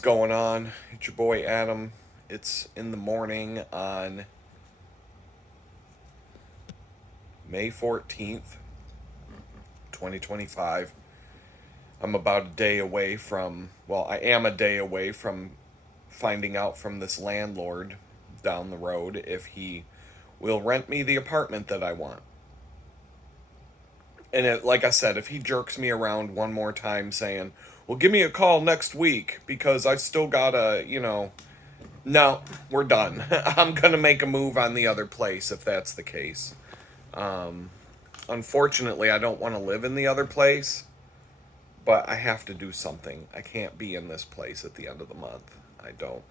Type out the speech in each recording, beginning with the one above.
going on? It's your boy Adam. It's in the morning on May 14th, 2025. I'm about a day away from, well, I am a day away from finding out from this landlord down the road if he will rent me the apartment that I want. And like I said, if he jerks me around one more time saying, well, give me a call next week because I still gotta, no, we're done. I'm going to make a move on the other place if that's the case. Unfortunately, I don't want to live in the other place, but I have to do something. I can't be in this place at the end of the month. I don't.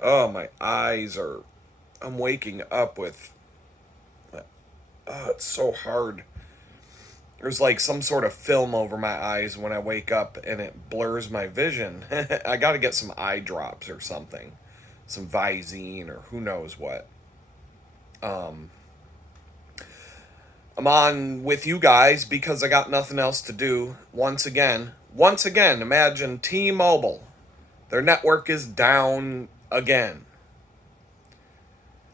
Oh, my eyes are. I'm waking up with. Oh, it's so hard. There's like some sort of film over my eyes when I wake up and it blurs my vision. I got to get some eye drops or something. Some Visine or who knows what. I'm on with you guys because I got nothing else to do. Once again, imagine T-Mobile. Their network is down again.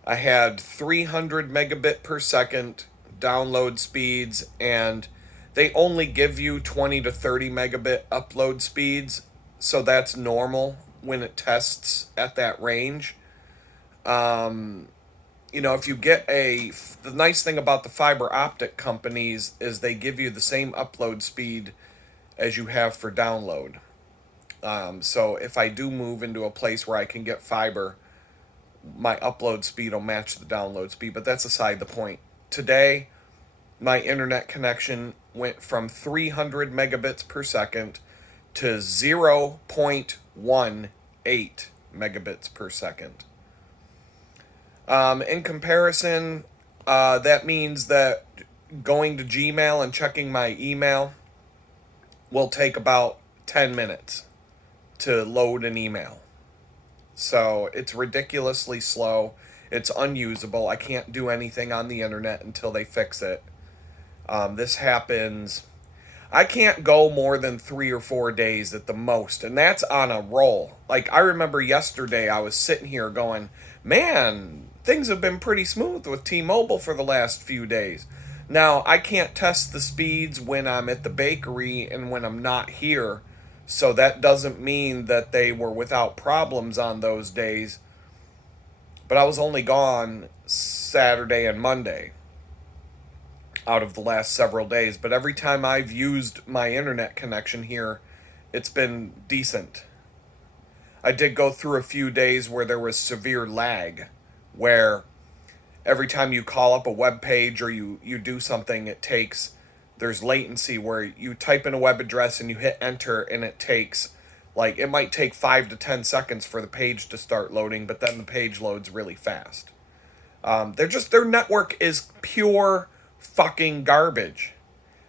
I had 300 megabit per second download speeds, and they only give you 20 to 30 megabit upload speeds, so that's normal when it tests at that range. If you get the nice thing about the fiber optic companies is they give you the same upload speed as you have for download. So if I do move into a place where I can get fiber, my upload speed will match the download speed, but that's aside the point. Today, my internet connection went from 300 megabits per second to 0.18 megabits per second. In comparison, that means that going to Gmail and checking my email will take about 10 minutes to load an email. So it's ridiculously slow. It's unusable. I can't do anything on the internet until they fix it. This happens. I can't go more than 3 or 4 days at the most, and that's on a roll. Like, I remember yesterday I was sitting here going, man, things have been pretty smooth with T-Mobile for the last few days. Now, I can't test the speeds when I'm at the bakery and when I'm not here, so that doesn't mean that they were without problems on those days. But I was only gone Saturday and Monday out of the last several days. But every time I've used my internet connection here, it's been decent. I did go through a few days where there was severe lag, where every time you call up a web page or you do something, there's latency where you type in a web address and you hit enter and it might take 5 to 10 seconds for the page to start loading, but then the page loads really fast. Their network is pure fucking garbage.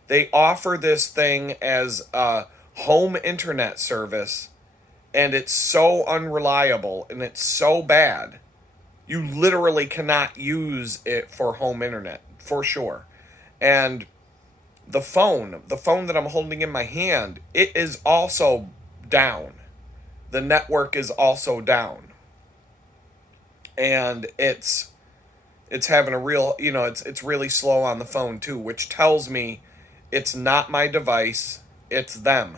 They offer this thing as a home internet service, and it's so unreliable and it's so bad. You literally cannot use it for home internet, for sure. And the phone that I'm holding in my hand, it is also down. The network is also down. And it's having a real, it's really slow on the phone too, which tells me it's not my device, it's them.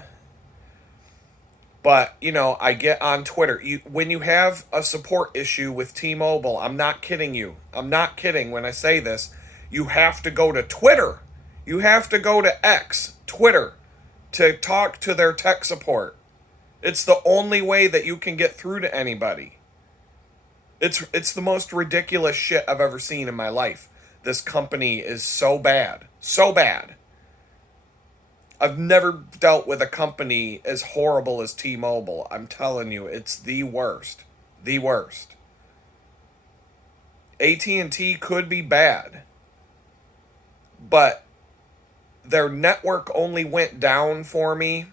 But, I get on Twitter. When you have a support issue with T-Mobile, I'm not kidding you. I'm not kidding when I say this. You have to go to Twitter. You have to go to X, Twitter, to talk to their tech support. It's the only way that you can get through to anybody. It's the most ridiculous shit I've ever seen in my life. This company is so bad. So bad. I've never dealt with a company as horrible as T-Mobile. I'm telling you, it's the worst. The worst. AT&T could be bad, but their network only went down for me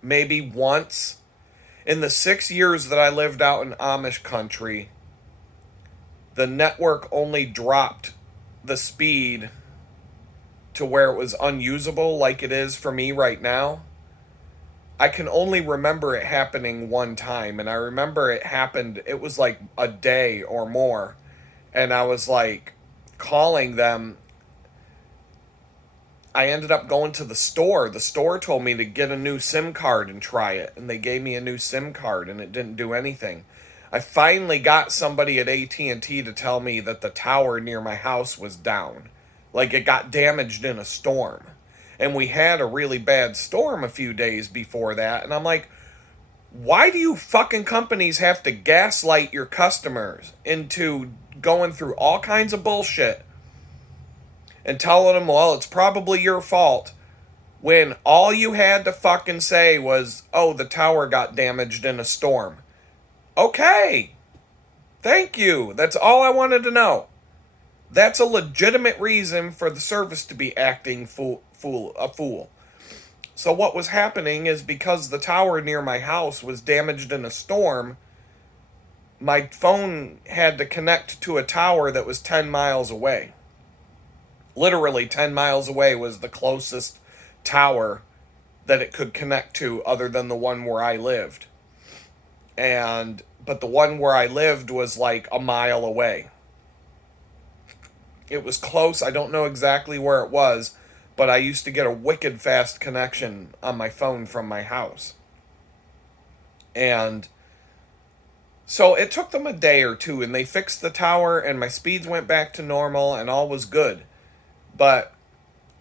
maybe once. In the 6 years that I lived out in Amish country, the network only dropped the speed to where it was unusable like it is for me right now I can only remember it happening one time, and I remember it was like a day or more, and I was like calling them. I ended up going to the store. The store told me to get a new SIM card and try it, and they gave me a new SIM card, and it didn't do anything. I finally got somebody at AT&T to tell me that the tower near my house was down. Like it got damaged in a storm. And we had a really bad storm a few days before that, and I'm like, why do you fucking companies have to gaslight your customers into going through all kinds of bullshit and telling them, well, it's probably your fault, when all you had to fucking say was, oh, the tower got damaged in a storm? Okay, thank you. That's all I wanted to know. That's a legitimate reason for the service to be acting a fool. So what was happening is, because the tower near my house was damaged in a storm, my phone had to connect to a tower that was 10 miles away. Literally 10 miles away was the closest tower that it could connect to, other than the one where I lived. But the one where I lived was like a mile away. It was close. I don't know exactly where it was, but I used to get a wicked fast connection on my phone from my house. And so it took them a day or two, and they fixed the tower, and my speeds went back to normal, and all was good. But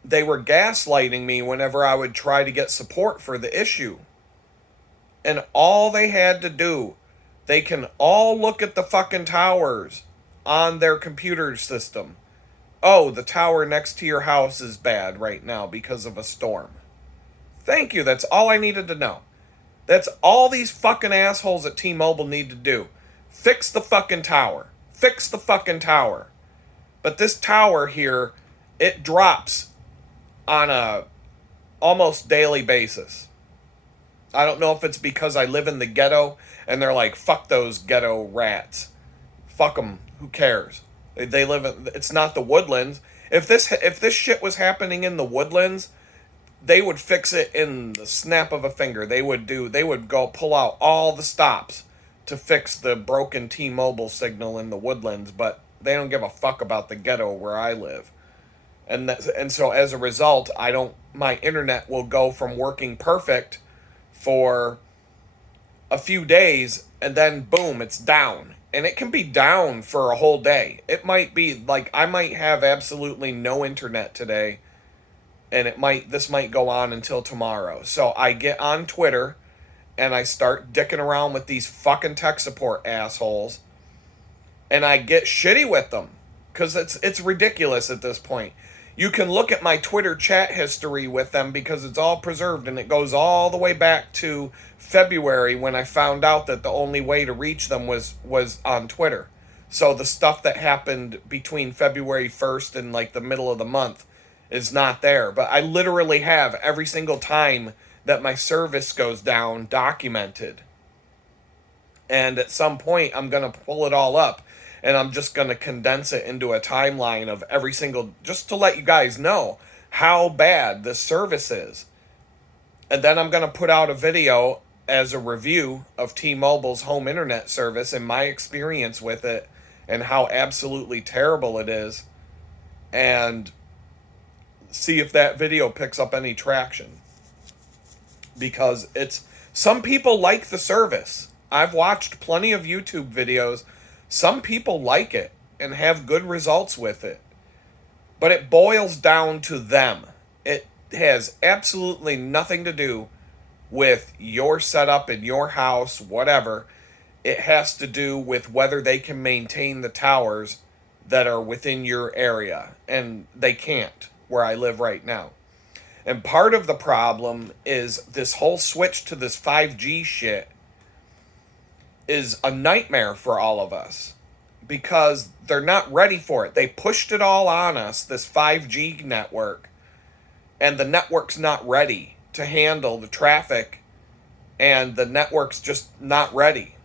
they were gaslighting me whenever I would try to get support for the issue. And all they had to do, they can all look at the fucking towers on their computer system. Oh, the tower next to your house is bad right now because of a storm. Thank you, that's all I needed to know. That's all these fucking assholes at T-Mobile need to do. Fix the fucking tower. Fix the fucking tower. But this tower here, it drops on a almost daily basis. I don't know if it's because I live in the ghetto and they're like, fuck those ghetto rats. Fuck them. Who cares? They live in, it's not the Woodlands. If this shit was happening in the Woodlands, they would fix it in the snap of a finger. They would go pull out all the stops to fix the broken T-Mobile signal in the Woodlands, but they don't give a fuck about the ghetto where I live. And so as a result, my internet will go from working perfect for a few days, and then boom, it's down. And it can be down for a whole day. It might be like I might have absolutely no internet today, and this might go on until tomorrow. So I get on Twitter and I start dicking around with these fucking tech support assholes, and I get shitty with them because it's ridiculous at this point. You can look at my Twitter chat history with them because it's all preserved, and it goes all the way back to February, when I found out that the only way to reach them was on Twitter. So the stuff that happened between February 1st and like the middle of the month is not there. But I literally have every single time that my service goes down documented. And at some point, I'm going to pull it all up, and I'm just going to condense it into a timeline of every single, just to let you guys know how bad this service is. And then I'm going to put out a video as a review of T-Mobile's home internet service and my experience with it and how absolutely terrible it is, and see if that video picks up any traction. Because some people like the service. I've watched plenty of YouTube videos. Some people like it and have good results with it. But it boils down to them. It has absolutely nothing to do with your setup in your house, whatever. It has to do with whether they can maintain the towers that are within your area. And they can't, where I live right now. And part of the problem is this whole switch to this 5G shit is a nightmare for all of us, because they're not ready for it. They pushed it all on us, this 5G network, and the network's not ready to handle the traffic, and the network's just not ready.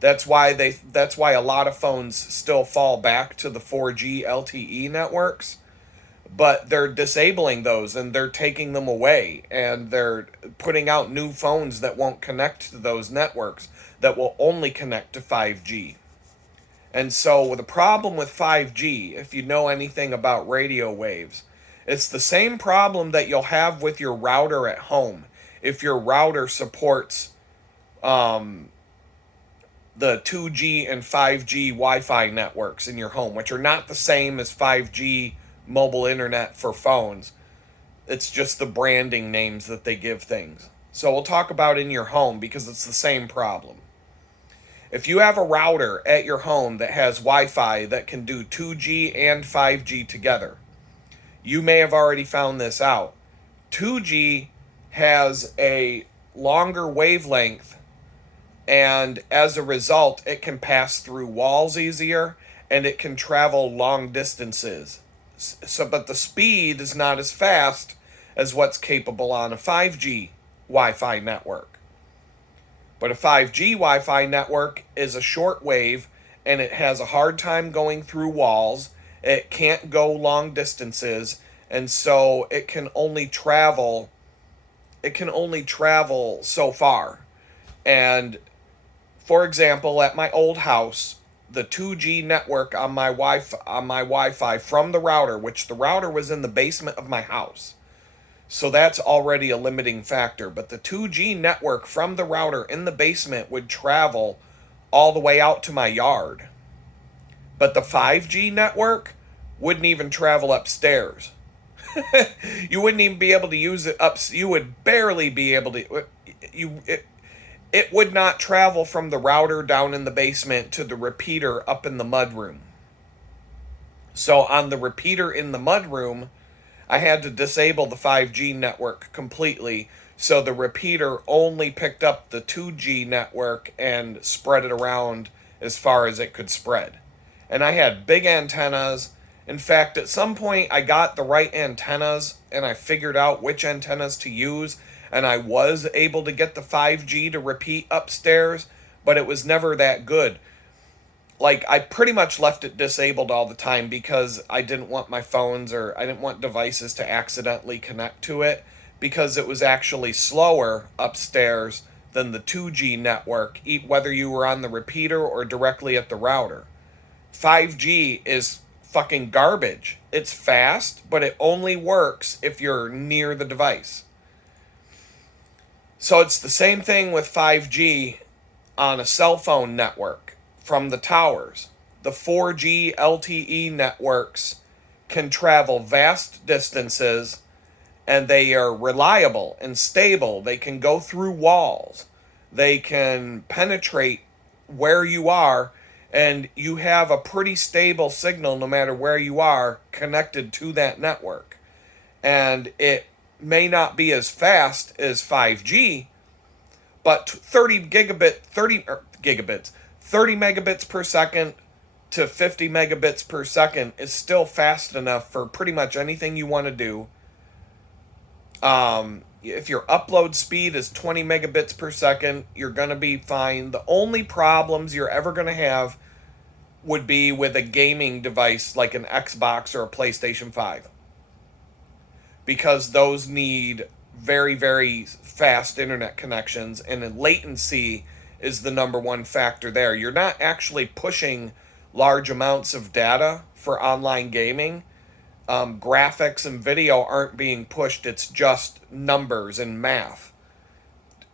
That's why a lot of phones still fall back to the 4G LTE networks, but they're disabling those and they're taking them away, and they're putting out new phones that won't connect to those networks, that will only connect to 5G. And so the problem with 5G, if you know anything about radio waves, it's the same problem that you'll have with your router at home. If your router supports the 2G and 5G Wi-Fi networks in your home, which are not the same as 5G mobile internet for phones. It's just the branding names that they give things. So we'll talk about in your home because it's the same problem. If you have a router at your home that has Wi-Fi that can do 2G and 5G together, you may have already found this out. 2G has a longer wavelength, and as a result, it can pass through walls easier and it can travel long distances. But the speed is not as fast as what's capable on a 5G Wi-Fi network. But a 5G Wi-Fi network is a short wave and it has a hard time going through walls. It can't go long distances, and so it can only travel so far. And for example, at my old house, the 2G network on my Wi-Fi from the router, which the router was in the basement of my house. So that's already a limiting factor. But the 2G network from the router in the basement would travel all the way out to my yard. But the 5G network wouldn't even travel upstairs. You wouldn't even be able to use it up. You would barely be able to. It would not travel from the router down in the basement to the repeater up in the mudroom. So on the repeater in the mudroom, I had to disable the 5G network completely, so the repeater only picked up the 2G network and spread it around as far as it could spread. And I had big antennas. In fact, at some point I got the right antennas and I figured out which antennas to use, and I was able to get the 5G to repeat upstairs, but it was never that good. Like, I pretty much left it disabled all the time because I didn't want my phones, or I didn't want devices to accidentally connect to it, because it was actually slower upstairs than the 2G network, whether you were on the repeater or directly at the router. 5G is fucking garbage. It's fast, but it only works if you're near the device. So it's the same thing with 5G on a cell phone network from the towers. The 4G LTE networks can travel vast distances, and they are reliable and stable. They can go through walls. They can penetrate where you are, and you have a pretty stable signal no matter where you are connected to that network. And it may not be as fast as 5G, but 30 megabits per second to 50 megabits per second is still fast enough for pretty much anything you want to do. If your upload speed is 20 megabits per second, you're going to be fine. The only problems you're ever going to have would be with a gaming device like an Xbox or a PlayStation 5. Because those need very, very fast internet connections, and latency is the number one factor there. You're not actually pushing large amounts of data for online gaming. Graphics and video aren't being pushed. It's just numbers and math.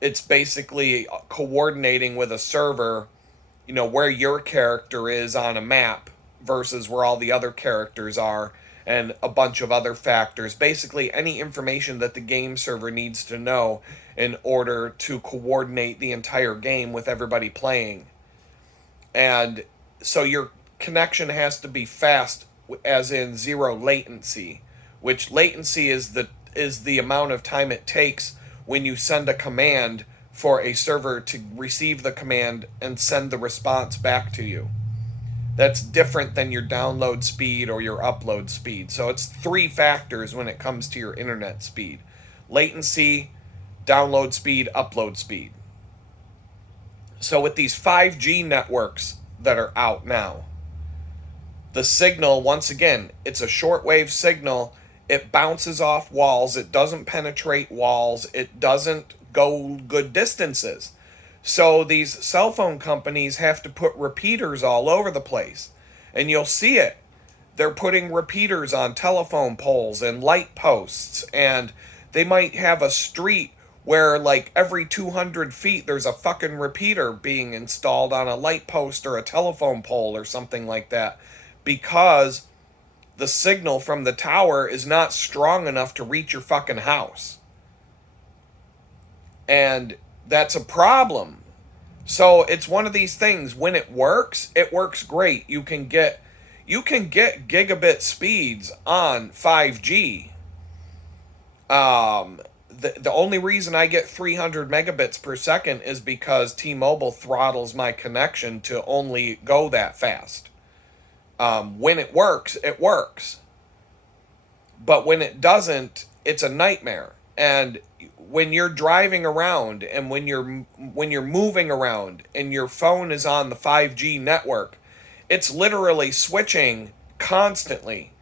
It's basically coordinating with a server, where your character is on a map versus where all the other characters are, and a bunch of other factors. Basically, any information that the game server needs to know in order to coordinate the entire game with everybody playing. And so your connection has to be fast, as in zero latency, which latency is the amount of time it takes when you send a command for a server to receive the command and send the response back to you. That's different than your download speed or your upload speed. So it's 3 factors when it comes to your internet speed: latency, download speed, upload speed. So with these 5G networks that are out now, the signal, once again, it's a shortwave signal, It bounces off walls. It doesn't penetrate walls. It doesn't go good distances. So these cell phone companies have to put repeaters all over the place. And you'll see it. They're putting repeaters on telephone poles and light posts. And they might have a street where, like, every 200 feet there's a fucking repeater being installed on a light post or a telephone pole or something like that, because the signal from the tower is not strong enough to reach your fucking house. And that's a problem. So it's one of these things. When it works great. You can get gigabit speeds on 5G. The only reason I get 300 megabits per second is because T-Mobile throttles my connection to only go that fast. When it works, it works. But when it doesn't, it's a nightmare. And when you're driving around and when you're moving around and your phone is on the 5G network, it's literally switching constantly,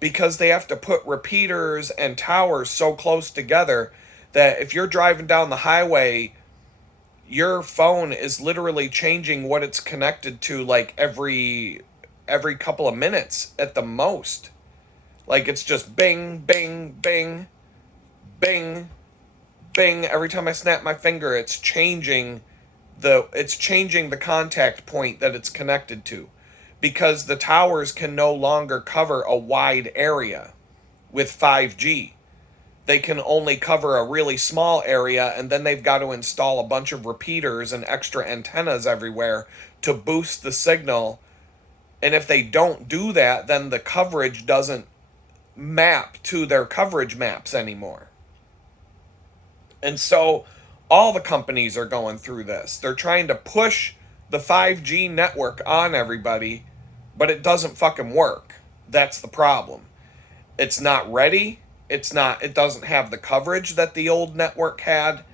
because they have to put repeaters and towers so close together that if you're driving down the highway, your phone is literally changing what it's connected to, like every couple of minutes at the most. Like, it's just bing, bing, bing, bing, bing. Every time I snap my finger, it's changing the contact point that it's connected to, because the towers can no longer cover a wide area with 5G. They can only cover a really small area, and then they've got to install a bunch of repeaters and extra antennas everywhere to boost the signal. And if they don't do that, then the coverage doesn't map to their coverage maps anymore. And so all the companies are going through this. They're trying to push the 5G network on everybody, but it doesn't fucking work. That's the problem. It's not ready. It doesn't have the coverage that the old network had.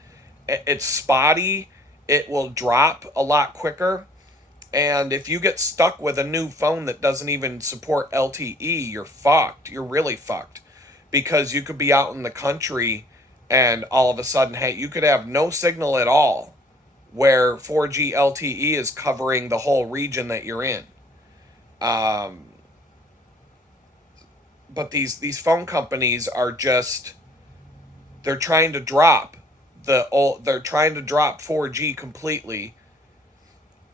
It's spotty. It will drop a lot quicker. And if you get stuck with a new phone that doesn't even support LTE, you're fucked. You're really fucked. Because you could be out in the country and all of a sudden, hey, you could have no signal at all, where 4G LTE is covering the whole region that you're in. But these phone companies are just, they're trying to drop 4G completely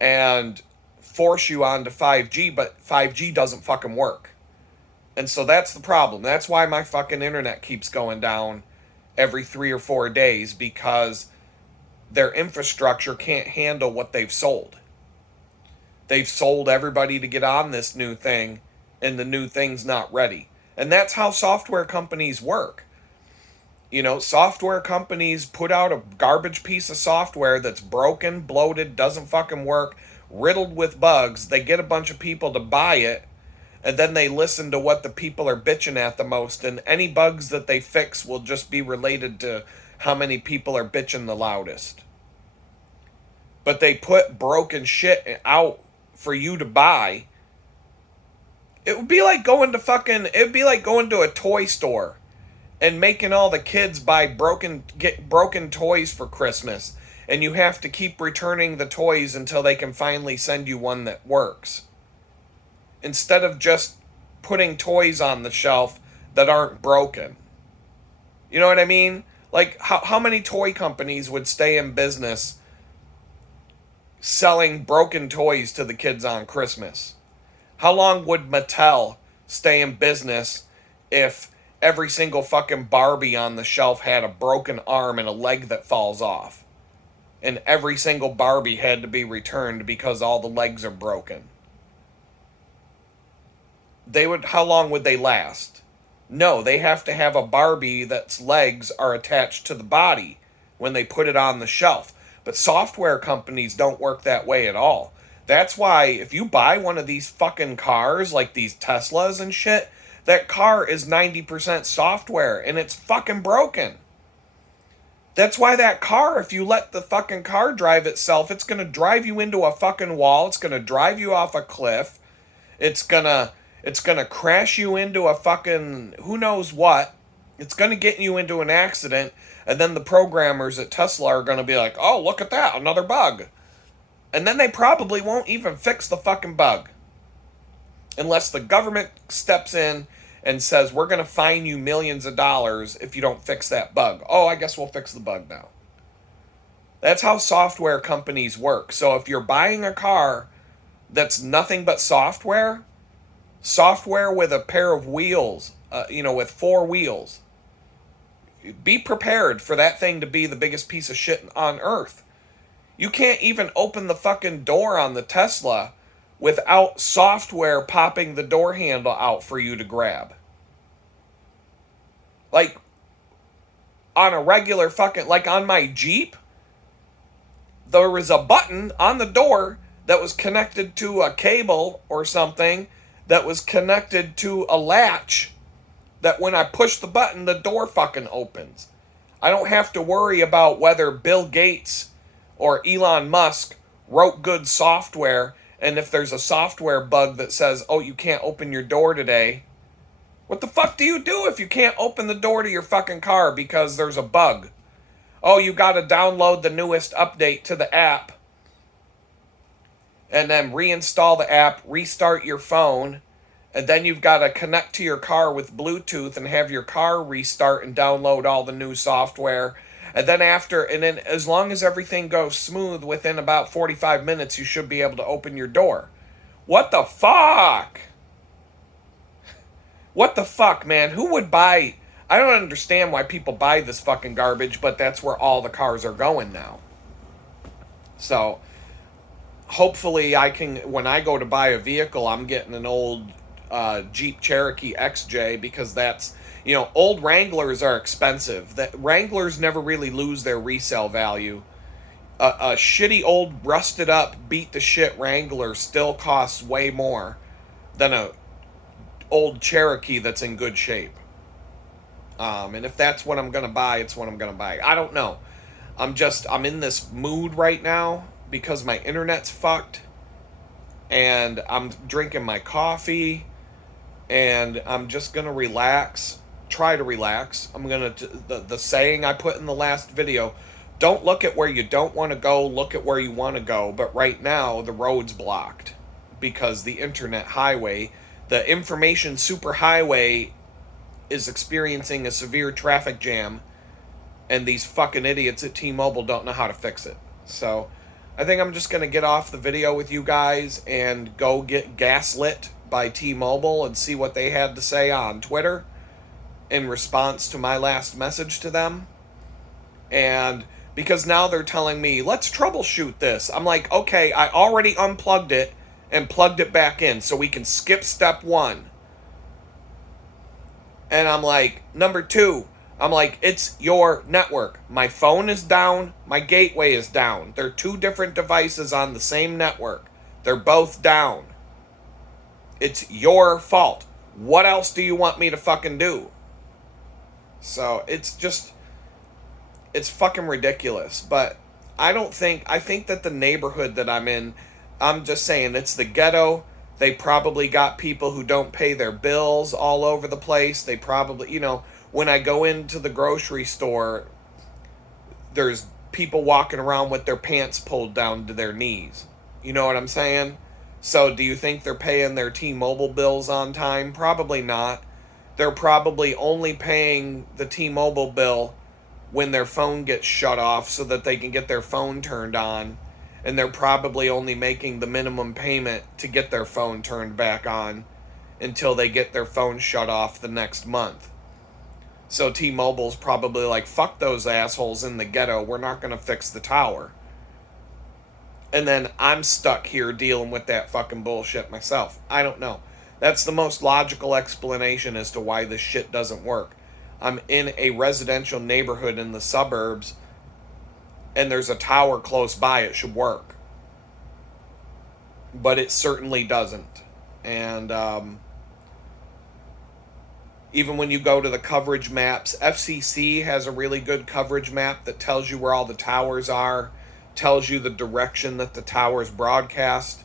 and force you onto 5G, but 5G doesn't fucking work. And so that's the problem. That's why my fucking internet keeps going down every 3 or 4 days, because their infrastructure can't handle what they've sold. They've sold everybody to get on this new thing, and the new thing's not ready. And that's how software companies work. You know, software companies put out a garbage piece of software that's broken, bloated, doesn't fucking work, riddled with bugs. They get a bunch of people to buy it, and then they listen to what the people are bitching at the most, and any bugs that they fix will just be related to how many people are bitching the loudest. But they put broken shit out for you to buy. It would be like going to a toy store and making all the kids get broken toys for Christmas, and you have to keep returning the toys until they can finally send you one that works. Instead of just putting toys on the shelf that aren't broken. You know what I mean? Like, how many toy companies would stay in business selling broken toys to the kids on Christmas? How long would Mattel stay in business if every single fucking Barbie on the shelf had a broken arm and a leg that falls off? And every single Barbie had to be returned because all the legs are broken. How long would they last? No, they have to have a Barbie that's legs are attached to the body when they put it on the shelf. But software companies don't work that way at all. That's why if you buy one of these fucking cars, like these Teslas and shit, that car is 90% software and it's fucking broken. That's why that car, if you let the fucking car drive itself, it's going to drive you into a fucking wall. It's going to drive you off a cliff. It's going to It's going to crash you into a fucking who knows what. It's going to get you into an accident. And then the programmers at Tesla are going to be like, oh, look at that, another bug. And then they probably won't even fix the fucking bug. Unless the government steps in and says, we're going to fine you millions of dollars if you don't fix that bug. Oh, I guess we'll fix the bug now. That's how software companies work. So if you're buying a car that's nothing but software with a pair of wheels, with 4 wheels, be prepared for that thing to be the biggest piece of shit on earth. You can't even open the fucking door on the Tesla without software popping the door handle out for you to grab. Like, on a regular fucking, like on my Jeep, there was a button on the door that was connected to a cable or something that was connected to a latch that when I push the button, the door fucking opens. I don't have to worry about whether Bill Gates or Elon Musk wrote good software, and if there's a software bug that says, oh, you can't open your door today. What the fuck do you do if you can't open the door to your fucking car because there's a bug? Oh, you gotta download the newest update to the app, and then reinstall the app, restart your phone, and then you've got to connect to your car with Bluetooth and have your car restart and download all the new software. And then as long as everything goes smooth, within about 45 minutes, you should be able to open your door. What the fuck? What the fuck, man? Who would buy... I don't understand why people buy this fucking garbage, but that's where all the cars are going now. So, hopefully I can... When I go to buy a vehicle, I'm getting an old Jeep Cherokee XJ, because that's... old Wranglers are expensive. Wranglers never really lose their resale value. A shitty old rusted up, beat to shit Wrangler still costs way more than a old Cherokee that's in good shape. And if that's what I'm gonna buy, it's what I'm gonna buy. I don't know. I'm in this mood right now because my internet's fucked, and I'm drinking my coffee, and I'm just gonna relax. Try to relax. I'm gonna the saying I put in the last video: don't look at where you don't want to go, look at where you want to go. But right now the road's blocked because the internet highway, the information superhighway, is experiencing a severe traffic jam, and these fucking idiots at T-Mobile don't know how to fix it. So I think I'm just gonna get off the video with you guys and go get gaslit by T-Mobile and see what they had to say on Twitter in response to my last message to them. And because now they're telling me, let's troubleshoot this. I'm like, okay, I already unplugged it and plugged it back in, so we can skip step 1. And I'm like, number 2, I'm like, it's your network. My phone is down, my gateway is down. They're 2 different devices on the same network. They're both down. It's your fault. What else do you want me to fucking do? So it's fucking ridiculous. But I think that the neighborhood that I'm in, I'm just saying, it's the ghetto. They probably got people who don't pay their bills all over the place. They probably, when I go into the grocery store, there's people walking around with their pants pulled down to their knees. You know what I'm saying? So do you think they're paying their T-Mobile bills on time? Probably not. They're probably only paying the T-Mobile bill when their phone gets shut off so that they can get their phone turned on. And they're probably only making the minimum payment to get their phone turned back on until they get their phone shut off the next month. So T-Mobile's probably like, fuck those assholes in the ghetto, we're not going to fix the tower. And then I'm stuck here dealing with that fucking bullshit myself. I don't know. That's the most logical explanation as to why this shit doesn't work. I'm in a residential neighborhood in the suburbs, and there's a tower close by. It should work. But it certainly doesn't. And even when you go to the coverage maps, FCC has a really good coverage map that tells you where all the towers are, tells you the direction that the towers broadcast.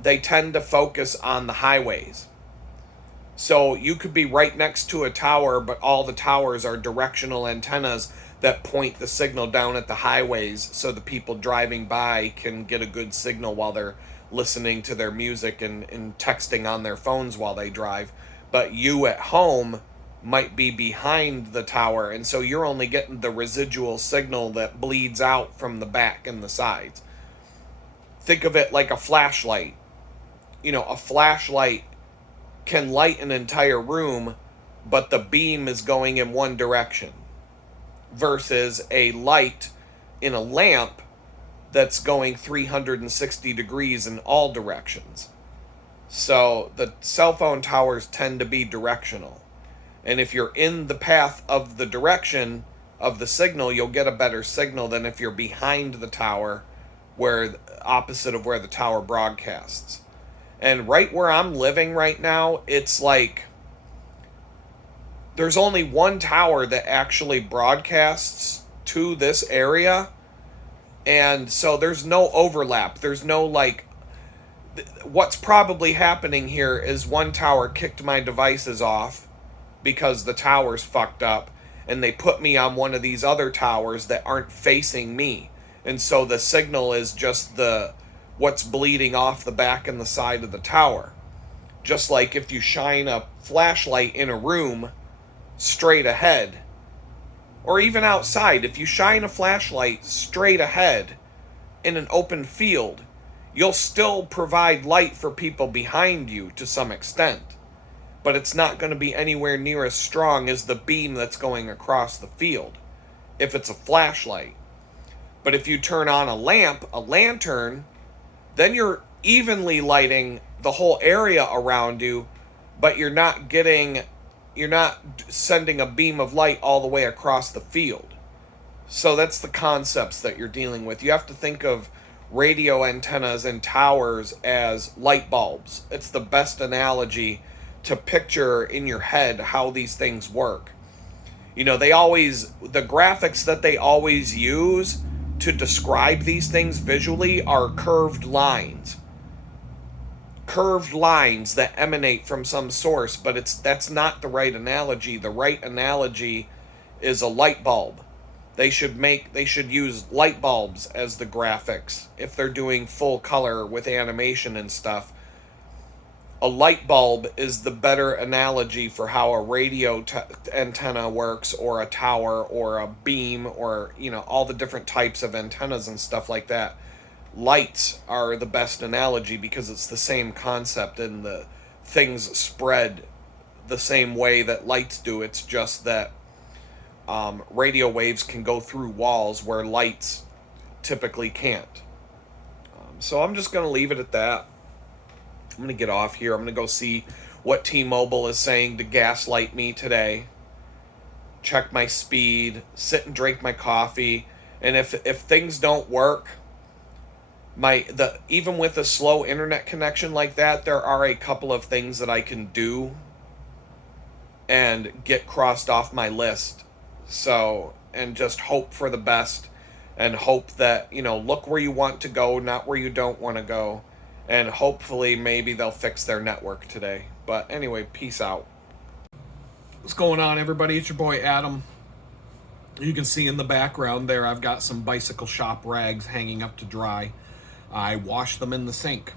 they tend to focus on the highways. So you could be right next to a tower, but all the towers are directional antennas that point the signal down at the highways so the people driving by can get a good signal while they're listening to their music and texting on their phones while they drive. But you at home might be behind the tower, and so you're only getting the residual signal that bleeds out from the back and the sides. Think of it like a flashlight. A flashlight can light an entire room, but the beam is going in one direction, versus a light in a lamp that's going 360 degrees in all directions. So the cell phone towers tend to be directional. And if you're in the path of the direction of the signal, you'll get a better signal than if you're behind the tower, where opposite of where the tower broadcasts. And right where I'm living right now, it's like there's only one tower that actually broadcasts to this area. And so there's no overlap. There's no what's probably happening here is one tower kicked my devices off because the tower's fucked up, and they put me on one of these other towers that aren't facing me. And so the signal is just what's bleeding off the back and the side of the tower. Just like if you shine a flashlight in a room straight ahead, or even outside, if you shine a flashlight straight ahead in an open field, you'll still provide light for people behind you to some extent, but it's not going to be anywhere near as strong as the beam that's going across the field if it's a flashlight. But if you turn on a lantern, then you're evenly lighting the whole area around you, but you're not sending a beam of light all the way across the field. So that's the concepts that you're dealing with. You have to think of radio antennas and towers as light bulbs. It's the best analogy to picture in your head how these things work. The graphics that they always use to describe these things visually are curved lines that emanate from some source, but that's not the right analogy. The right analogy is a light bulb. They should use light bulbs as the graphics if they're doing full color with animation and stuff. A light bulb is the better analogy for how a radio antenna works, or a tower, or a beam, or all the different types of antennas and stuff like that. Lights are the best analogy because it's the same concept, and the things spread the same way that lights do. It's just that radio waves can go through walls where lights typically can't. So I'm just going to leave it at that. I'm going to get off here. I'm going to go see what T-Mobile is saying to gaslight me today. Check my speed, sit and drink my coffee, and if things don't work, even with a slow internet connection like that, there are a couple of things that I can do and get crossed off my list. So, and just hope for the best, and hope that, look where you want to go, not where you don't want to go. And hopefully maybe they'll fix their network today. But anyway, peace out. What's going on, everybody? It's your boy Adam. You can see in the background there, I've got some bicycle shop rags hanging up to dry. I washed them in the sink.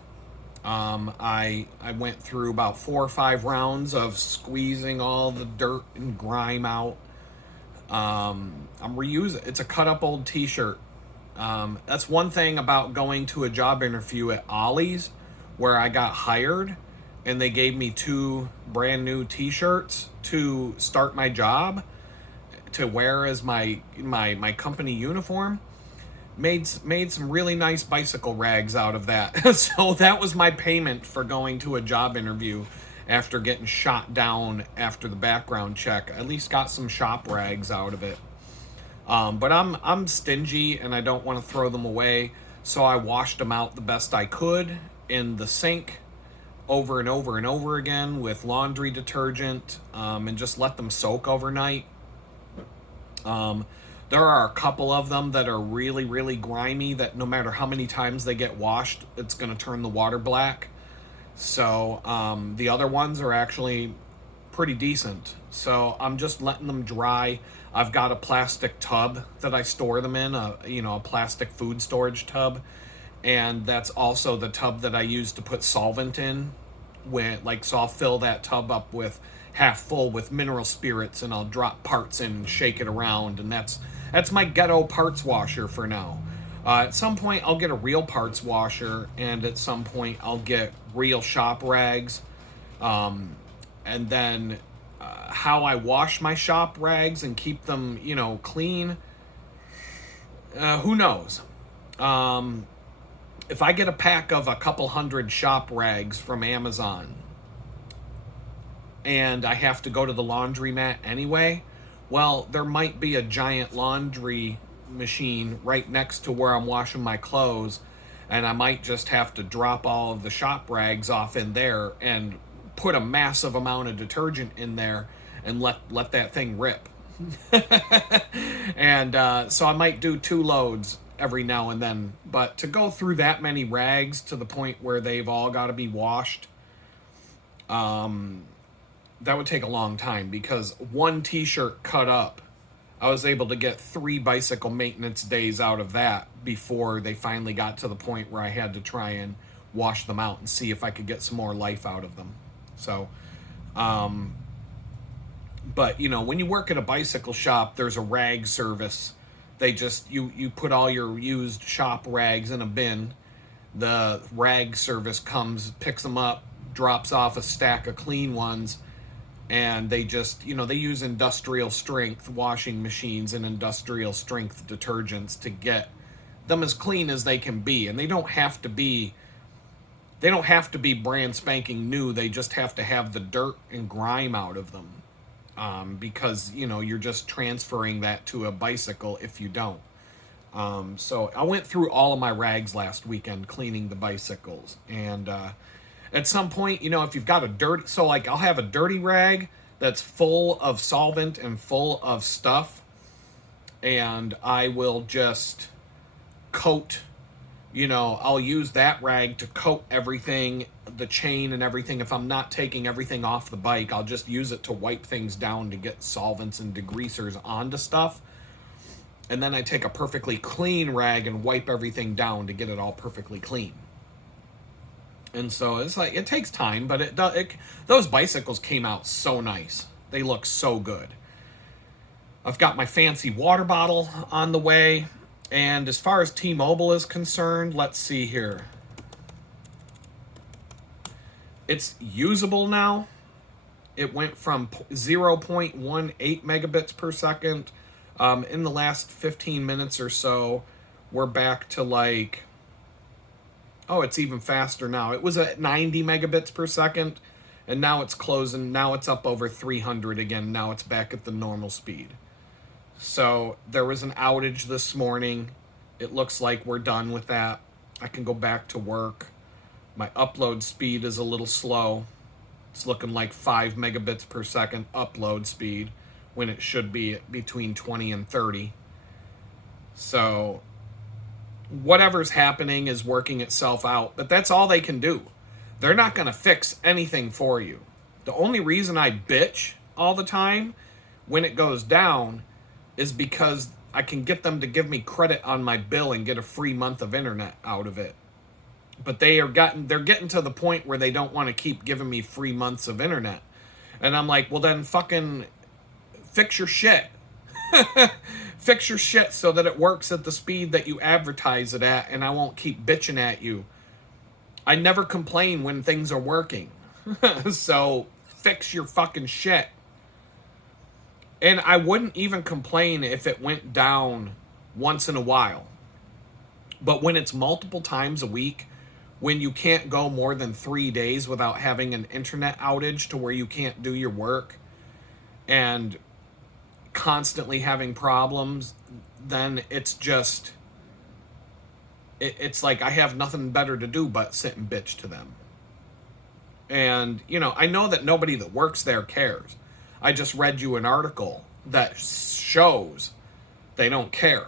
I went through about 4 or 5 rounds of squeezing all the dirt and grime out. I'm reusing. It's a cut up old t-shirt. That's one thing about going to a job interview at Ollie's, where I got hired, and they gave me 2 brand new t-shirts to start my job to wear as my company uniform. Made some really nice bicycle rags out of that. So that was my payment for going to a job interview after getting shot down after the background check. At least got some shop rags out of it. But I'm stingy and I don't want to throw them away, so I washed them out the best I could in the sink over and over and over again with laundry detergent, and just let them soak overnight. There are a couple of them that are really, really grimy that no matter how many times they get washed, it's going to turn the water black. So the other ones are actually pretty decent. So I'm just letting them dry. I've got a plastic tub that I store them in, a plastic food storage tub, and that's also the tub that I use to put solvent in. So I'll fill that tub up with half full with mineral spirits, and I'll drop parts in and shake it around, and that's my ghetto parts washer for now. At some point, I'll get a real parts washer, and at some point, I'll get real shop rags. And then how I wash my shop rags and keep them, clean, who knows? If I get a pack of a couple hundred shop rags from Amazon and I have to go to the laundromat anyway, well, there might be a giant laundry machine right next to where I'm washing my clothes, and I might just have to drop all of the shop rags off in there and put a massive amount of detergent in there and let that thing rip. And so I might do 2 loads every now and then, but to go through that many rags to the point where they've all got to be washed, that would take a long time, because one t-shirt cut up, I was able to get 3 bicycle maintenance days out of that before they finally got to the point where I had to try and wash them out and see if I could get some more life out of them. So, but when you work at a bicycle shop, there's a rag service. They just, you put all your used shop rags in a bin. The rag service comes, picks them up, drops off a stack of clean ones, and they just, they use industrial strength washing machines and industrial strength detergents to get them as clean as they can be. And they don't have to be brand spanking new. They just have to have the dirt and grime out of them. Because, you're just transferring that to a bicycle if you don't. So I went through all of my rags last weekend cleaning the bicycles. And at some point, if you've got I'll have a dirty rag that's full of solvent and full of stuff, and I will just coat, I'll use that rag to coat everything, the chain and everything. If I'm not taking everything off the bike, I'll just use it to wipe things down to get solvents and degreasers onto stuff. And then I take a perfectly clean rag and wipe everything down to get it all perfectly clean. And so it's like, it takes time, but those bicycles came out so nice. They look so good. I've got my fancy water bottle on the way. And as far as T-Mobile is concerned, let's see here. It's usable now. It went from 0.18 megabits per second. In the last 15 minutes or so, we're back to it's even faster now. It was at 90 megabits per second, and now it's closing. Now it's up over 300 again. Now it's back at the normal speed. So there was an outage this morning. It looks like we're done with that. I can go back to work. My upload speed is a little slow. It's looking like 5 megabits per second upload speed when it should be between 20 and 30. So whatever's happening is working itself out, but that's all they can do. They're not going to fix anything for you. The only reason I bitch all the time when it goes down is because I can get them to give me credit on my bill and get a free month of internet out of it. But they're getting to the point where they don't want to keep giving me free months of internet. And I'm like, well then fucking fix your shit. Fix your shit so that it works at the speed that you advertise it at, and I won't keep bitching at you. I never complain when things are working. So fix your fucking shit. And I wouldn't even complain if it went down once in a while. But when it's multiple times a week, when you can't go more than 3 days without having an internet outage to where you can't do your work, and constantly having problems, then it's just, it's like I have nothing better to do but sit and bitch to them. And, I know that nobody that works there cares. I just read you an article that shows They don't care.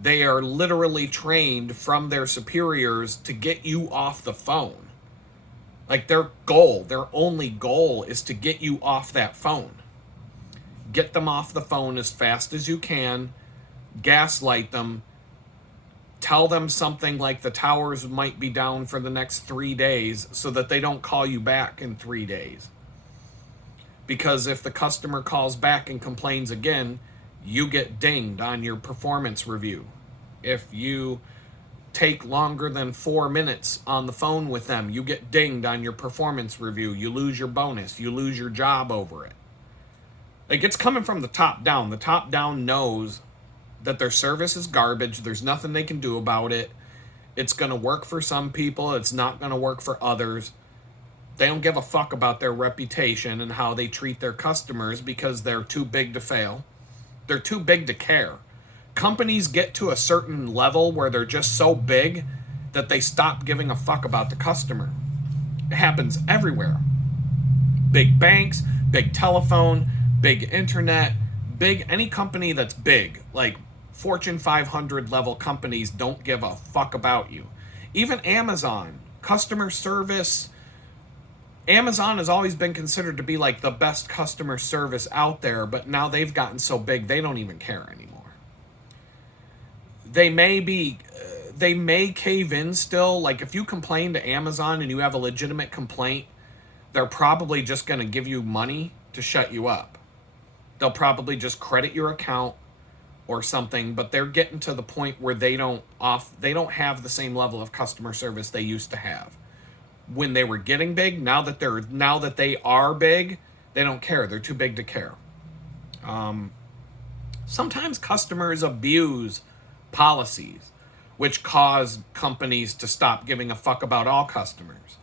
They are literally trained from their superiors to get you off the phone. Like their only goal is to get you off that phone. Get them off the phone as fast as you can, gaslight them, tell them something like the towers might be down for the next 3 days so that they don't call you back in 3 days. Because if the customer calls back and complains again, you get dinged on your performance review. If you take longer than 4 minutes on the phone with them, you get dinged on your performance review. You lose your bonus. You lose your job over it. Like, it's coming from the top down. The top down knows that their service is garbage. There's nothing they can do about it. It's going to work for some people. It's not going to work for others. They don't give a fuck about their reputation and how they treat their customers because they're too big to fail. They're too big to care. Companies get to a certain level where they're just so big that they stop giving a fuck about the customer. It happens everywhere. Big banks, big telephone, big internet, big any company that's big, like Fortune 500 level companies don't give a fuck about you. Even Amazon, customer service. Amazon has always been considered to be like the best customer service out there, but now they've gotten so big they don't even care anymore. They may cave in still. Like if you complain to Amazon and you have a legitimate complaint, they're probably just going to give you money to shut you up. They'll probably just credit your account or something, but they're getting to the point where they don't have the same level of customer service they used to have. When they were getting big, now that they are big, they don't care. They're too big to care. Sometimes customers abuse policies, which cause companies to stop giving a fuck about all customers.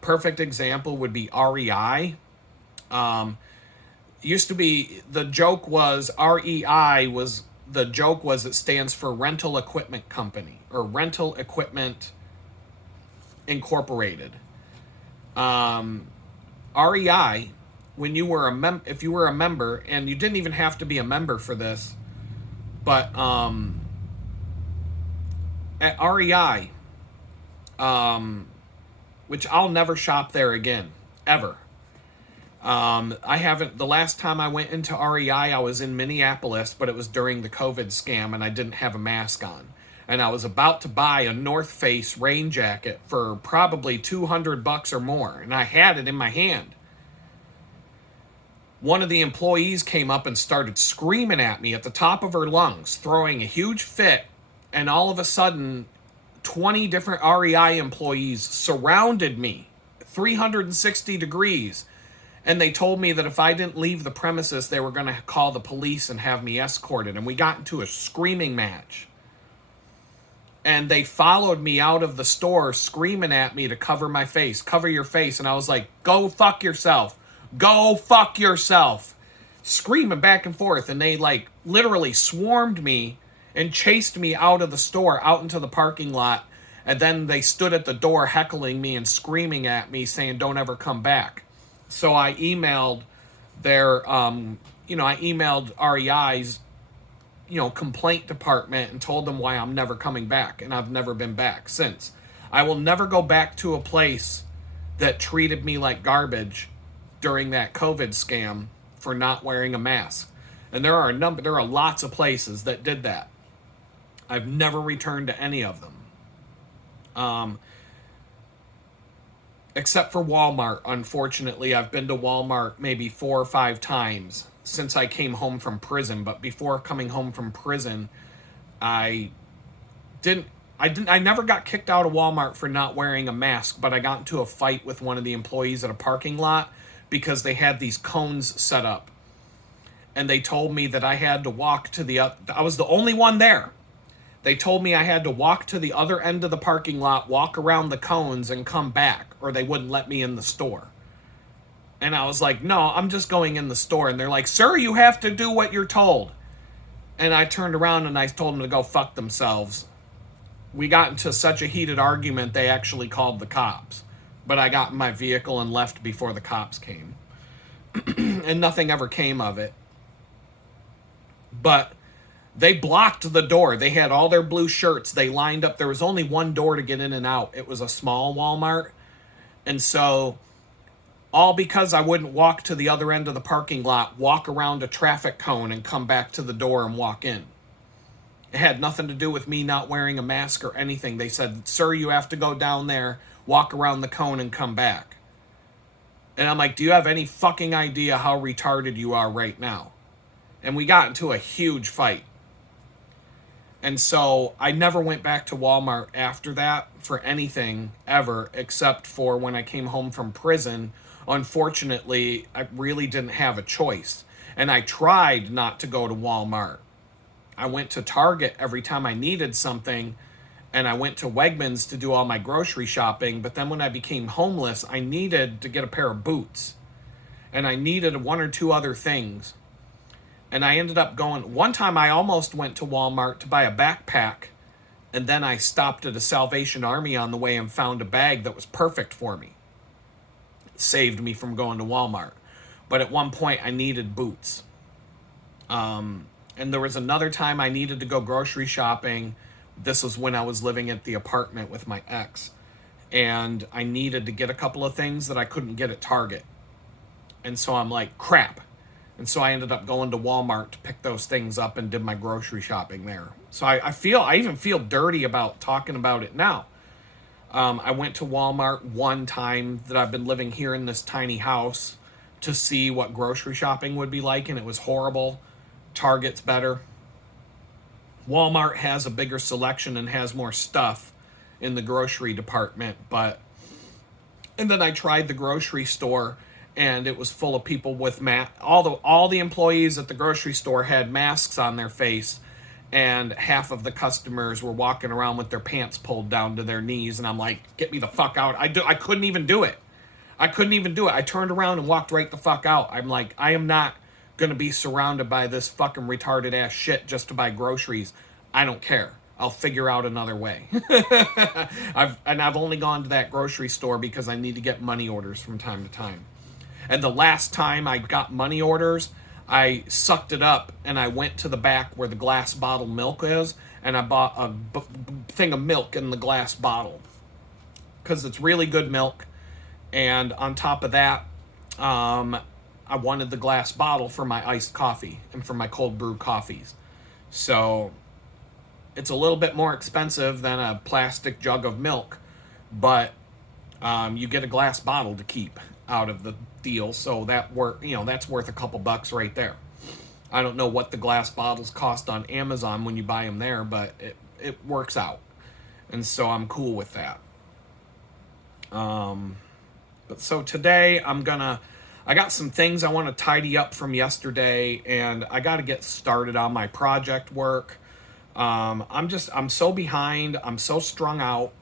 Perfect example would be REI. Used to be, the joke was it stands for Rental Equipment Company or Rental Equipment Incorporated. REI, when you were if you were a member, and you didn't even have to be a member for this, but at REI, which I'll never shop there again, ever. The last time I went into REI, I was in Minneapolis, but it was during the COVID scam and I didn't have a mask on. And I was about to buy a North Face rain jacket for probably $200 or more, and I had it in my hand. One of the employees came up and started screaming at me at the top of her lungs, throwing a huge fit, and all of a sudden, 20 different REI employees surrounded me, 360 degrees, and they told me that if I didn't leave the premises, they were going to call the police and have me escorted, and we got into a screaming match. And they followed me out of the store screaming at me to cover my face, cover your face. And I was like, go fuck yourself. Go fuck yourself. Screaming back and forth. And they like literally swarmed me and chased me out of the store, out into the parking lot. And then they stood at the door heckling me and screaming at me saying, don't ever come back. So I emailed REI's complaint department and told them why I'm never coming back, and I've never been back since. I will never go back to a place that treated me like garbage during that COVID scam for not wearing a mask. And there are lots of places that did that. I've never returned to any of them. Except for Walmart, unfortunately. I've been to Walmart maybe 4 or 5 times since I came home from prison, but before coming home from prison, I never got kicked out of Walmart for not wearing a mask, but I got into a fight with one of the employees at a parking lot because they had these cones set up. And they told me that I had to walk to I was the only one there. They told me I had to walk to the other end of the parking lot, walk around the cones, and come back, or they wouldn't let me in the store. And I was like, no, I'm just going in the store. And they're like, sir, you have to do what you're told. And I turned around and I told them to go fuck themselves. We got into such a heated argument, they actually called the cops. But I got in my vehicle and left before the cops came. And nothing ever came of it. But They blocked the door. They had all their blue shirts. They lined up. There was only one door to get in and out. It was a small Walmart. And so, all because I wouldn't walk to the other end of the parking lot, walk around a traffic cone, and come back to the door and walk in. It had nothing to do with me not wearing a mask or anything. They said, sir, you have to go down there, walk around the cone, and come back. And I'm like, do you have any fucking idea how retarded you are right now? And we got into a huge fight. And so I never went back to Walmart after that for anything ever, except for when I came home from prison. Unfortunately, I really didn't have a choice. And I tried not to go to Walmart. I went to Target every time I needed something, and I went to Wegmans to do all my grocery shopping. But then when I became homeless, I needed to get a pair of boots. And I needed one or two other things. And I ended up going, one time I almost went to Walmart to buy a backpack, and then I stopped at a Salvation Army on the way and found a bag that was perfect for me. It saved me from going to Walmart. But at one point I needed boots. And there was another time I needed to go grocery shopping. This was when I was living at the apartment with my ex. And I needed to get a couple of things that I couldn't get at Target. And so I'm like, crap. And so I ended up going to Walmart to pick those things up and did my grocery shopping there. So I even feel dirty about talking about it now. I went to Walmart one time that I've been living here in this tiny house to see what grocery shopping would be like, and it was horrible. Target's better. Walmart has a bigger selection and has more stuff in the grocery department, and then I tried the grocery store, and it was full of people with all the employees at the grocery store had masks on their face, and half of the customers were walking around with their pants pulled down to their knees, and I'm like, get me the fuck out. I couldn't even do it. I turned around and walked right the fuck out. I'm like, I am not going to be surrounded by this fucking retarded ass shit just to buy groceries. I don't care. I'll figure out another way. I've only gone to that grocery store because I need to get money orders from time to time. And the last time I got money orders, I sucked it up and I went to the back where the glass bottle milk is, and I bought a thing of milk in the glass bottle because it's really good milk. And on top of that, I wanted the glass bottle for my iced coffee and for my cold brew coffees. So it's a little bit more expensive than a plastic jug of milk, but you get a glass bottle to keep out of the deal, so that's worth a couple bucks right there. I don't know what the glass bottles cost on Amazon when you buy them there, but it works out, and so I'm cool with that. But so today I got some things I want to tidy up from yesterday, and I got to get started on my project work. I'm so behind. I'm so strung out.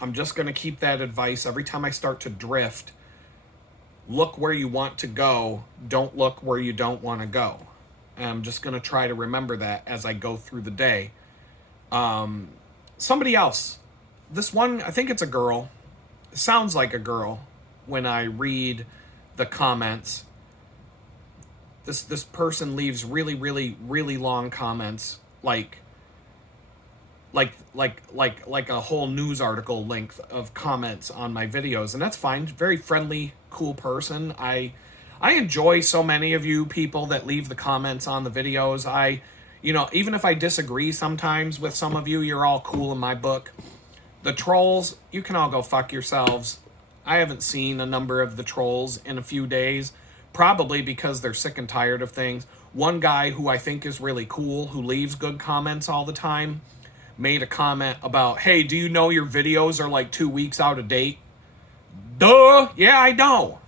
I'm just going to keep that advice every time I start to drift. Look where you want to go. Don't look where you don't want to go. And I'm just going to try to remember that as I go through the day. Somebody else. This one, I think it's a girl. It sounds like a girl when I read the comments. This person leaves really, really, really long comments, like a whole news article length of comments on my videos, and that's fine. Very friendly, cool person. I enjoy so many of you people that leave the comments on the videos. Even if I disagree sometimes with some of you, you're all cool in my book. The trolls, you can all go fuck yourselves. I haven't seen a number of the trolls in a few days, probably because they're sick and tired of things. One guy who I think is really cool, who leaves good comments all the time, made a comment about, hey, do you know your videos are like 2 weeks out of date? Duh! Yeah, I know.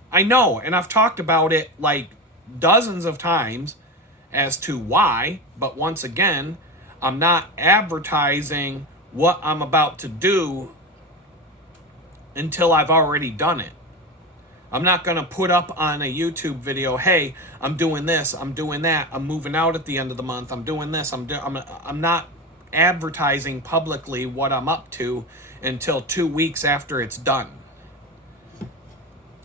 And I've talked about it like dozens of times as to why, but once again, I'm not advertising what I'm about to do until I've already done it. I'm not going to put up on a YouTube video, hey, I'm doing this, I'm doing that, I'm moving out at the end of the month, I'm doing this, I'm not advertising publicly what I'm up to until 2 weeks after it's done.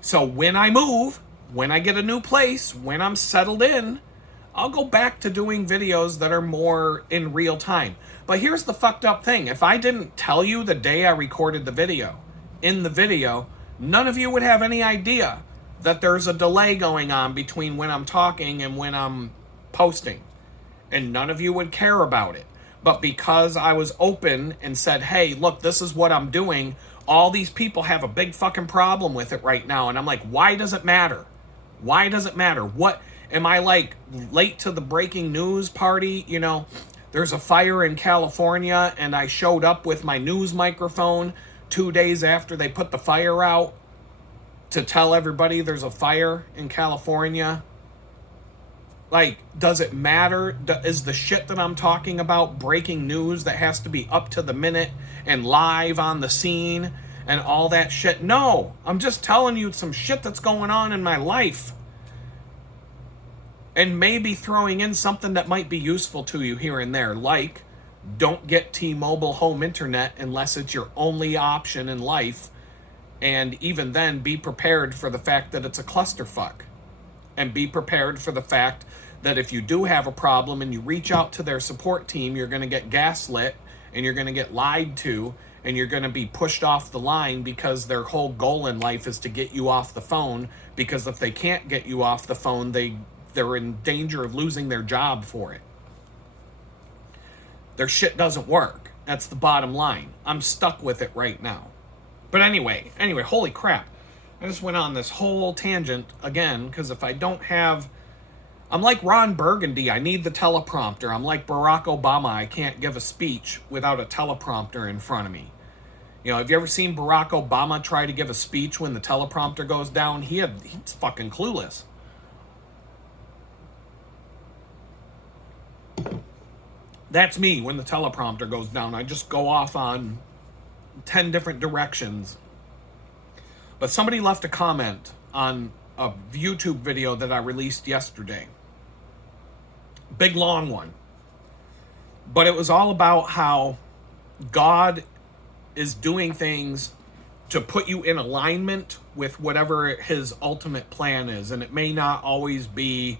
So when I move, when I get a new place, when I'm settled in, I'll go back to doing videos that are more in real time. But here's the fucked up thing. If I didn't tell you the day I recorded the video, in the video, none of you would have any idea that there's a delay going on between when I'm talking and when I'm posting. And none of you would care about it. But because I was open and said, hey, look, this is what I'm doing, all these people have a big fucking problem with it right now. And I'm like, why does it matter? Why does it matter? What, am I like late to the breaking news party? You know, there's a fire in California and I showed up with my news microphone 2 days after they put the fire out to tell everybody there's a fire in California. Like, does it matter? Is the shit that I'm talking about breaking news that has to be up to the minute and live on the scene and all that shit? No, I'm just telling you some shit that's going on in my life. And maybe throwing in something that might be useful to you here and there, like, don't get T-Mobile home internet unless it's your only option in life. And even then, be prepared for the fact that it's a clusterfuck. And be prepared for the fact that if you do have a problem and you reach out to their support team, you're going to get gaslit and you're going to get lied to and you're going to be pushed off the line because their whole goal in life is to get you off the phone, because if they can't get you off the phone, they're in danger of losing their job for it. Their shit doesn't work. That's the bottom line. I'm stuck with it right now. But anyway, holy crap. I just went on this whole tangent again, because if I don't have... I'm like Ron Burgundy. I need the teleprompter. I'm like Barack Obama. I can't give a speech without a teleprompter in front of me. You know, have you ever seen Barack Obama try to give a speech when the teleprompter goes down? He's fucking clueless. That's me when the teleprompter goes down. I just go off on 10 different directions. But somebody left a comment on a YouTube video that I released yesterday. Big long one. But it was all about how God is doing things to put you in alignment with whatever his ultimate plan is. And it may not always be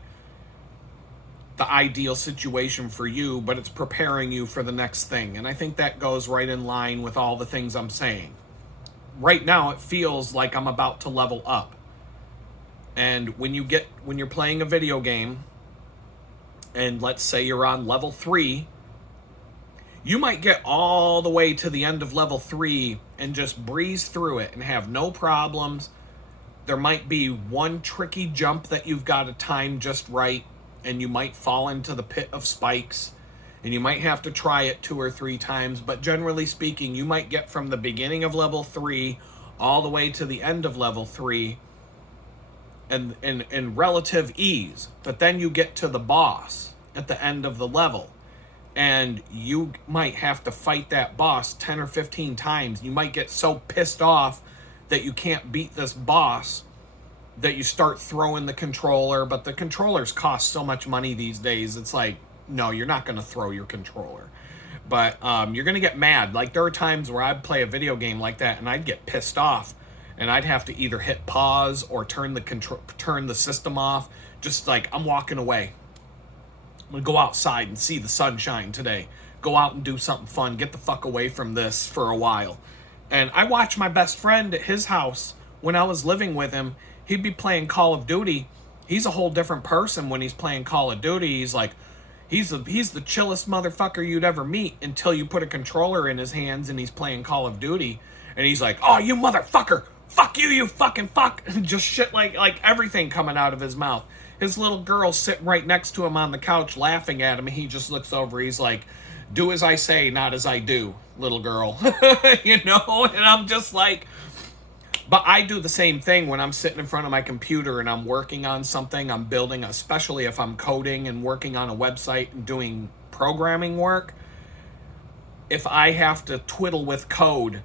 the ideal situation for you, but it's preparing you for the next thing. And I think that goes right in line with all the things I'm saying. Right now, it feels like I'm about to level up. And when you're playing a video game, and let's say you're on level 3, you might get all the way to the end of level 3 and just breeze through it and have no problems. There might be one tricky jump that you've got to time just right, and you might fall into the pit of spikes, and you might have to try it 2 or 3 times. But generally speaking, you might get from the beginning of level 3 all the way to the end of level 3 and in relative ease. But then you get to the boss at the end of the level, and you might have to fight that boss 10 or 15 times. You might get so pissed off that you can't beat this boss that you start throwing the controller. But the controllers cost so much money these days, it's like, no, you're not going to throw your controller. But you're going to get mad. Like, there are times where I'd play a video game like that and I'd get pissed off, and I'd have to either hit pause or turn the system off. Just like, I'm walking away. I'm going to go outside and see the sunshine today. Go out and do something fun. Get the fuck away from this for a while. And I watched my best friend at his house when I was living with him. He'd be playing Call of Duty. He's a whole different person when he's playing Call of Duty. He's like, he's the chillest motherfucker you'd ever meet until you put a controller in his hands and he's playing Call of Duty. And he's like, oh, you motherfucker. Fuck you, you fucking fuck. Just shit like everything coming out of his mouth. His little girl's sitting right next to him on the couch laughing at him. And he just looks over. He's like, do as I say, not as I do, little girl. You know? And I'm just like... But I do the same thing when I'm sitting in front of my computer and I'm working on something. I'm building, especially if I'm coding and working on a website and doing programming work. If I have to twiddle with code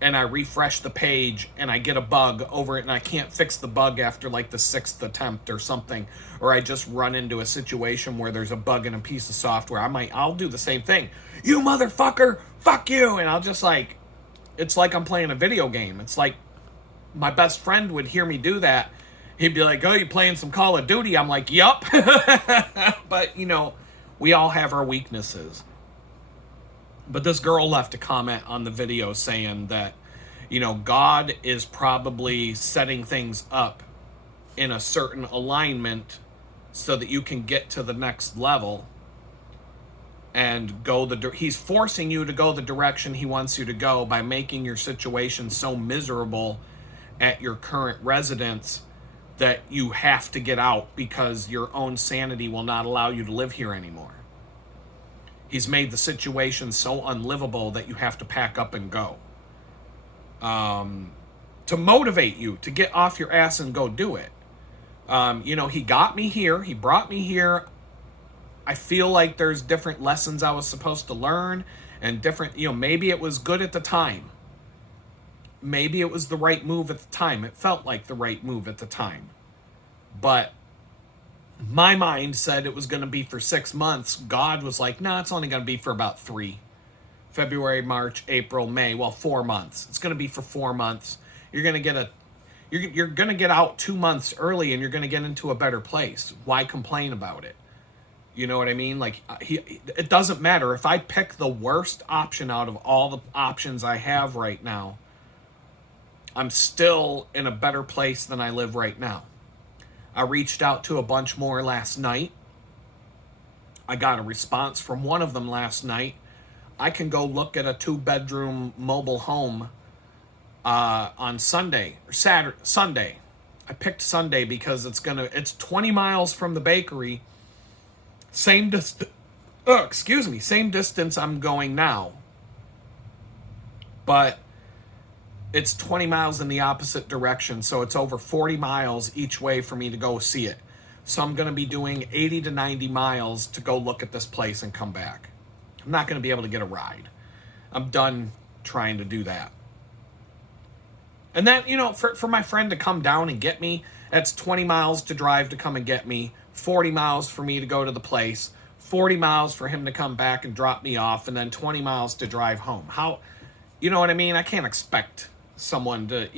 and I refresh the page and I get a bug over it and I can't fix the bug after like the 6th attempt or something, or I just run into a situation where there's a bug in a piece of software, I'll do the same thing. You motherfucker, fuck you. And I'll just like, it's like I'm playing a video game. It's like, my best friend would hear me do that, He'd be like, "Oh, you playing some Call of Duty?" I'm like, "Yup." But, we all have our weaknesses. But this girl left a comment on the video saying that, God is probably setting things up in a certain alignment so that you can get to the next level and he's forcing you to go the direction he wants you to go by making your situation so miserable at your current residence that you have to get out because your own sanity will not allow you to live here anymore. He's made the situation so unlivable that you have to pack up and go. To motivate you to get off your ass and go do it. He got me here. He brought me here. I feel like there's different lessons I was supposed to learn and different, maybe it was good at the time. Maybe it was the right move at the time. It felt like the right move at the time. But my mind said it was going to be for 6 months. God was like, no, it's only going to be for about 3. February, March, April, May. Well, 4 months. It's going to be for 4 months. You're going to get you're going to get out 2 months early and you're going to get into a better place. Why complain about it? You know what I mean? Like, it doesn't matter. If I pick the worst option out of all the options I have right now, I'm still in a better place than I live right now. I reached out to a bunch more last night. I got a response from one of them last night. I can go look at a 2-bedroom mobile home on Sunday or Sunday. I picked Sunday because it's 20 miles from the bakery. Same distance I'm going now. But it's 20 miles in the opposite direction, so it's over 40 miles each way for me to go see it. So I'm going to be doing 80 to 90 miles to go look at this place and come back. I'm not going to be able to get a ride. I'm done trying to do that. And then, for my friend to come down and get me, that's 20 miles to drive to come and get me, 40 miles for me to go to the place, 40 miles for him to come back and drop me off, and then 20 miles to drive home. How, you know what I mean? I can't expect someone to,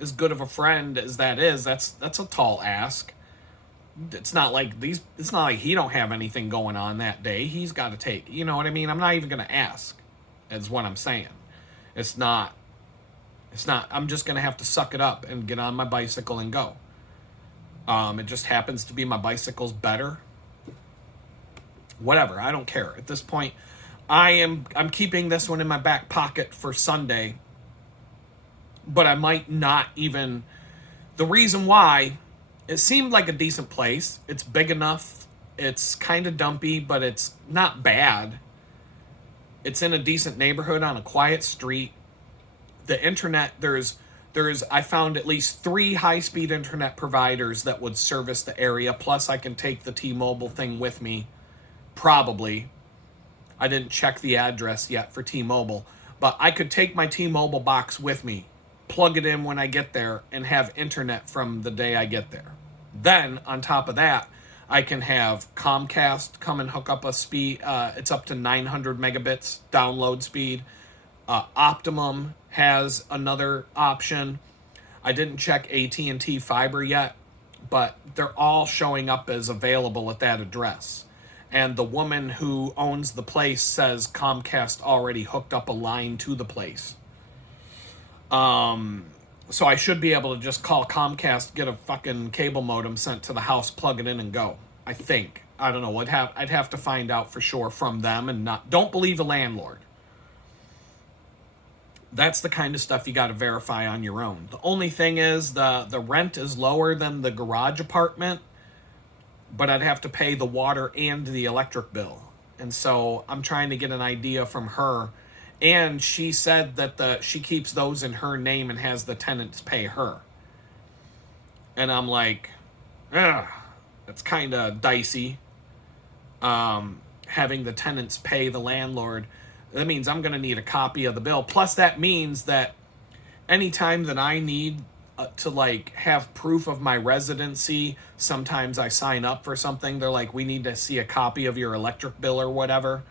as good of a friend as that is, that's a tall ask. It's not like he don't have anything going on that day. He's got to take, you know what I mean? I'm not even going to ask, is what I'm saying. It's not, I'm just going to have to suck it up and get on my bicycle and go. It just happens to be my bicycle's better. Whatever, I don't care. At this point, I'm keeping this one in my back pocket for Sunday. But I might not even... The reason why, it seemed like a decent place. It's big enough. It's kind of dumpy, but it's not bad. It's in a decent neighborhood on a quiet street. The internet, I found at least 3 high-speed internet providers that would service the area. Plus, I can take the T-Mobile thing with me. Probably. I didn't check the address yet for T-Mobile. But I could take my T-Mobile box with me, plug it in when I get there, and have internet from the day I get there. Then, on top of that, I can have Comcast come and hook up a speed. It's up to 900 megabits download speed. Optimum has another option. I didn't check AT&T Fiber yet, but they're all showing up as available at that address. And the woman who owns the place says Comcast already hooked up a line to the place. So I should be able to just call Comcast, get a fucking cable modem sent to the house, plug it in, and go. I think. I don't know. I'd have to find out for sure from them, and don't believe a landlord. That's the kind of stuff you got to verify on your own. The only thing is the rent is lower than the garage apartment, but I'd have to pay the water and the electric bill. And so I'm trying to get an idea from her. And she said that she keeps those in her name and has the tenants pay her. And I'm like, that's kind of dicey. Having the tenants pay the landlord. That means I'm going to need a copy of the bill. Plus, that means that anytime that I need to have proof of my residency, sometimes I sign up for something. They're like, we need to see a copy of your electric bill or whatever.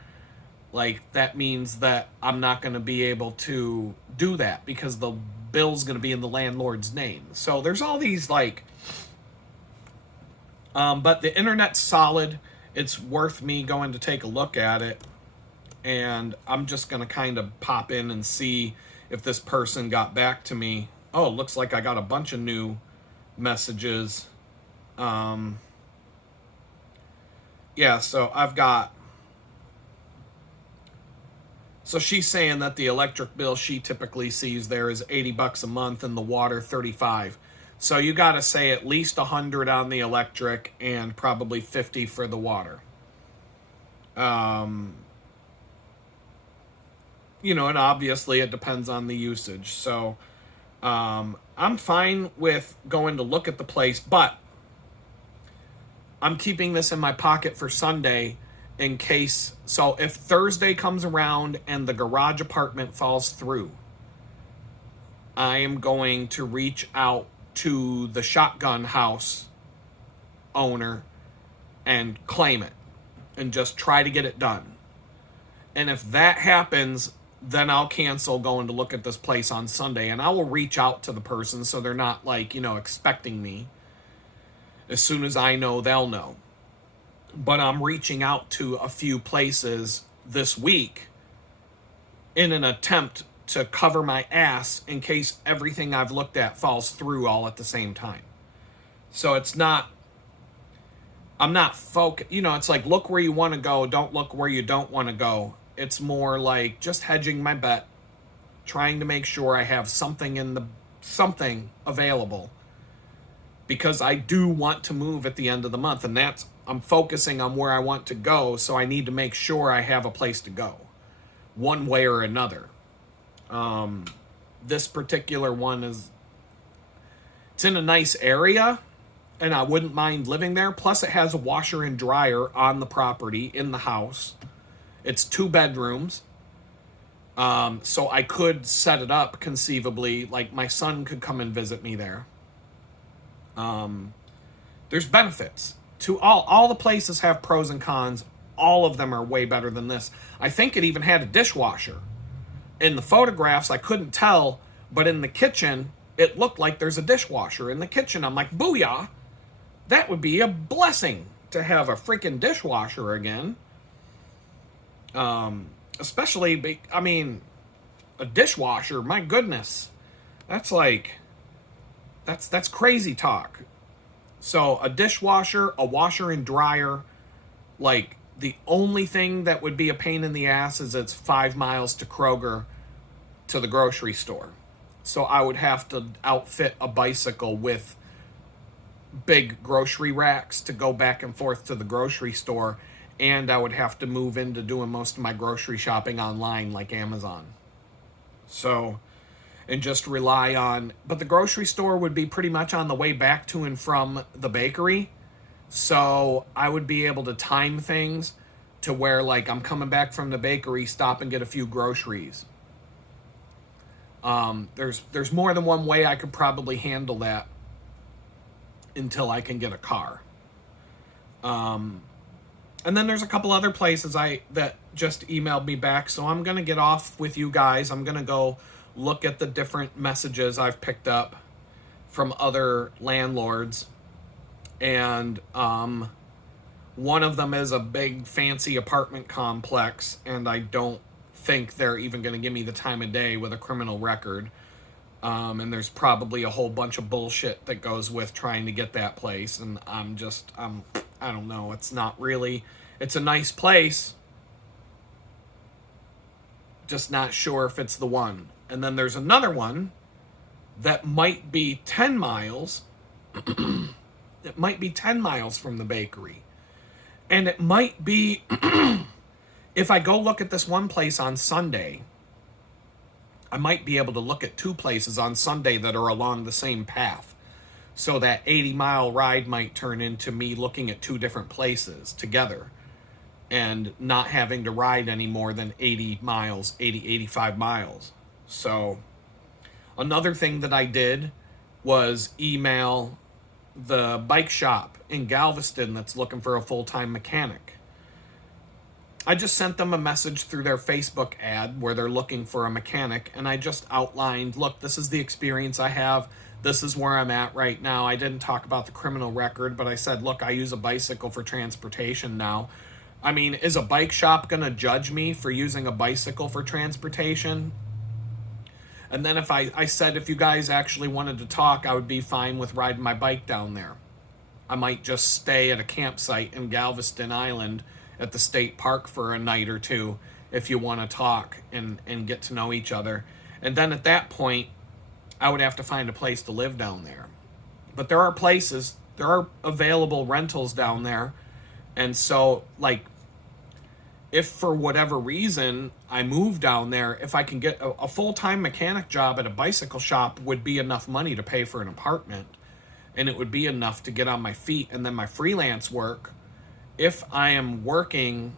That means that I'm not going to be able to do that because the bill's going to be in the landlord's name. So there's all these But the internet's solid. It's worth me going to take a look at it. And I'm just going to kind of pop in and see if this person got back to me. Oh, it looks like I got a bunch of new messages. Yeah, so I've got... So she's saying that the electric bill she typically sees there is $80 a month and the water $35. So you got to say at least $100 on the electric and probably $50 for the water. You know, and obviously it depends on the usage. So I'm fine with going to look at the place, but I'm keeping this in my pocket for Sunday in case. So if Thursday comes around and the garage apartment falls through, I am going to reach out to the shotgun house owner and claim it and just try to get it done. And if that happens, then I'll cancel going to look at this place on Sunday, and I will reach out to the person so they're not like, you know, expecting me. As soon as I know, they'll know. But I'm reaching out to a few places this week in an attempt to cover my ass in case everything I've looked at falls through all at the same time. So it's not, I'm not focused, you know, it's like look where you want to go, don't look where you don't want to go. It's more like just hedging my bet, trying to make sure I have something available, because I do want to move at the end of the month, and I'm focusing on where I want to go, so I need to make sure I have a place to go, one way or another. This particular one it's in a nice area, and I wouldn't mind living there. Plus, it has a washer and dryer on the property in the house. It's 2 bedrooms. So I could set it up conceivably, like my son could come and visit me there. There's benefits to all the places have pros and cons. All of them are way better than this. I think it even had a dishwasher. In the photographs, I couldn't tell, but in the kitchen, it looked like there's a dishwasher in the kitchen. I'm like, booyah! That would be a blessing to have a freaking dishwasher again. Especially, I mean, a dishwasher, my goodness. That's like, that's crazy talk. So a dishwasher, a washer and dryer, like the only thing that would be a pain in the ass is it's 5 miles to Kroger to the grocery store. So I would have to outfit a bicycle with big grocery racks to go back and forth to the grocery store, and I would have to move into doing most of my grocery shopping online like Amazon. So, and just rely on, but the grocery store would be pretty much on the way back to and from the bakery. So I would be able to time things to where like I'm coming back from the bakery, stop and get a few groceries. There's more than one way I could probably handle that until I can get a car. And then there's a couple other places that just emailed me back, so I'm gonna get off with you guys. I'm gonna go look at the different messages I've picked up from other landlords, and one of them is a big fancy apartment complex, and I don't think they're even going to give me the time of day with a criminal record. And there's probably a whole bunch of bullshit that goes with trying to get that place, and I don't know, it's not really, it's a nice place, just not sure if it's the one. And then there's another one that might be 10 miles. It might be 10 miles from the bakery. And it might be, if I go look at this one place on Sunday, I might be able to look at 2 places on Sunday that are along the same path. So that 80-mile ride might turn into me looking at 2 different places together and not having to ride any more than 80 miles, 85 miles. So another thing that I did was email the bike shop in Galveston that's looking for a full-time mechanic. I just sent them a message through their Facebook ad where they're looking for a mechanic, and I just outlined, look, this is the experience I have. This is where I'm at right now. I didn't talk about the criminal record, but I said, look, I use a bicycle for transportation now. I mean, is a bike shop going to judge me for using a bicycle for transportation? And then if I said, if you guys actually wanted to talk, I would be fine with riding my bike down there. I might just stay at a campsite in Galveston Island at the state park for a night or two if you want to talk and get to know each other. And then at that point, I would have to find a place to live down there. But there are places, there are available rentals down there. And so, like, if for whatever reason I move down there, if I can get a full-time mechanic job at a bicycle shop would be enough money to pay for an apartment. And it would be enough to get on my feet. And then my freelance work, if I am working,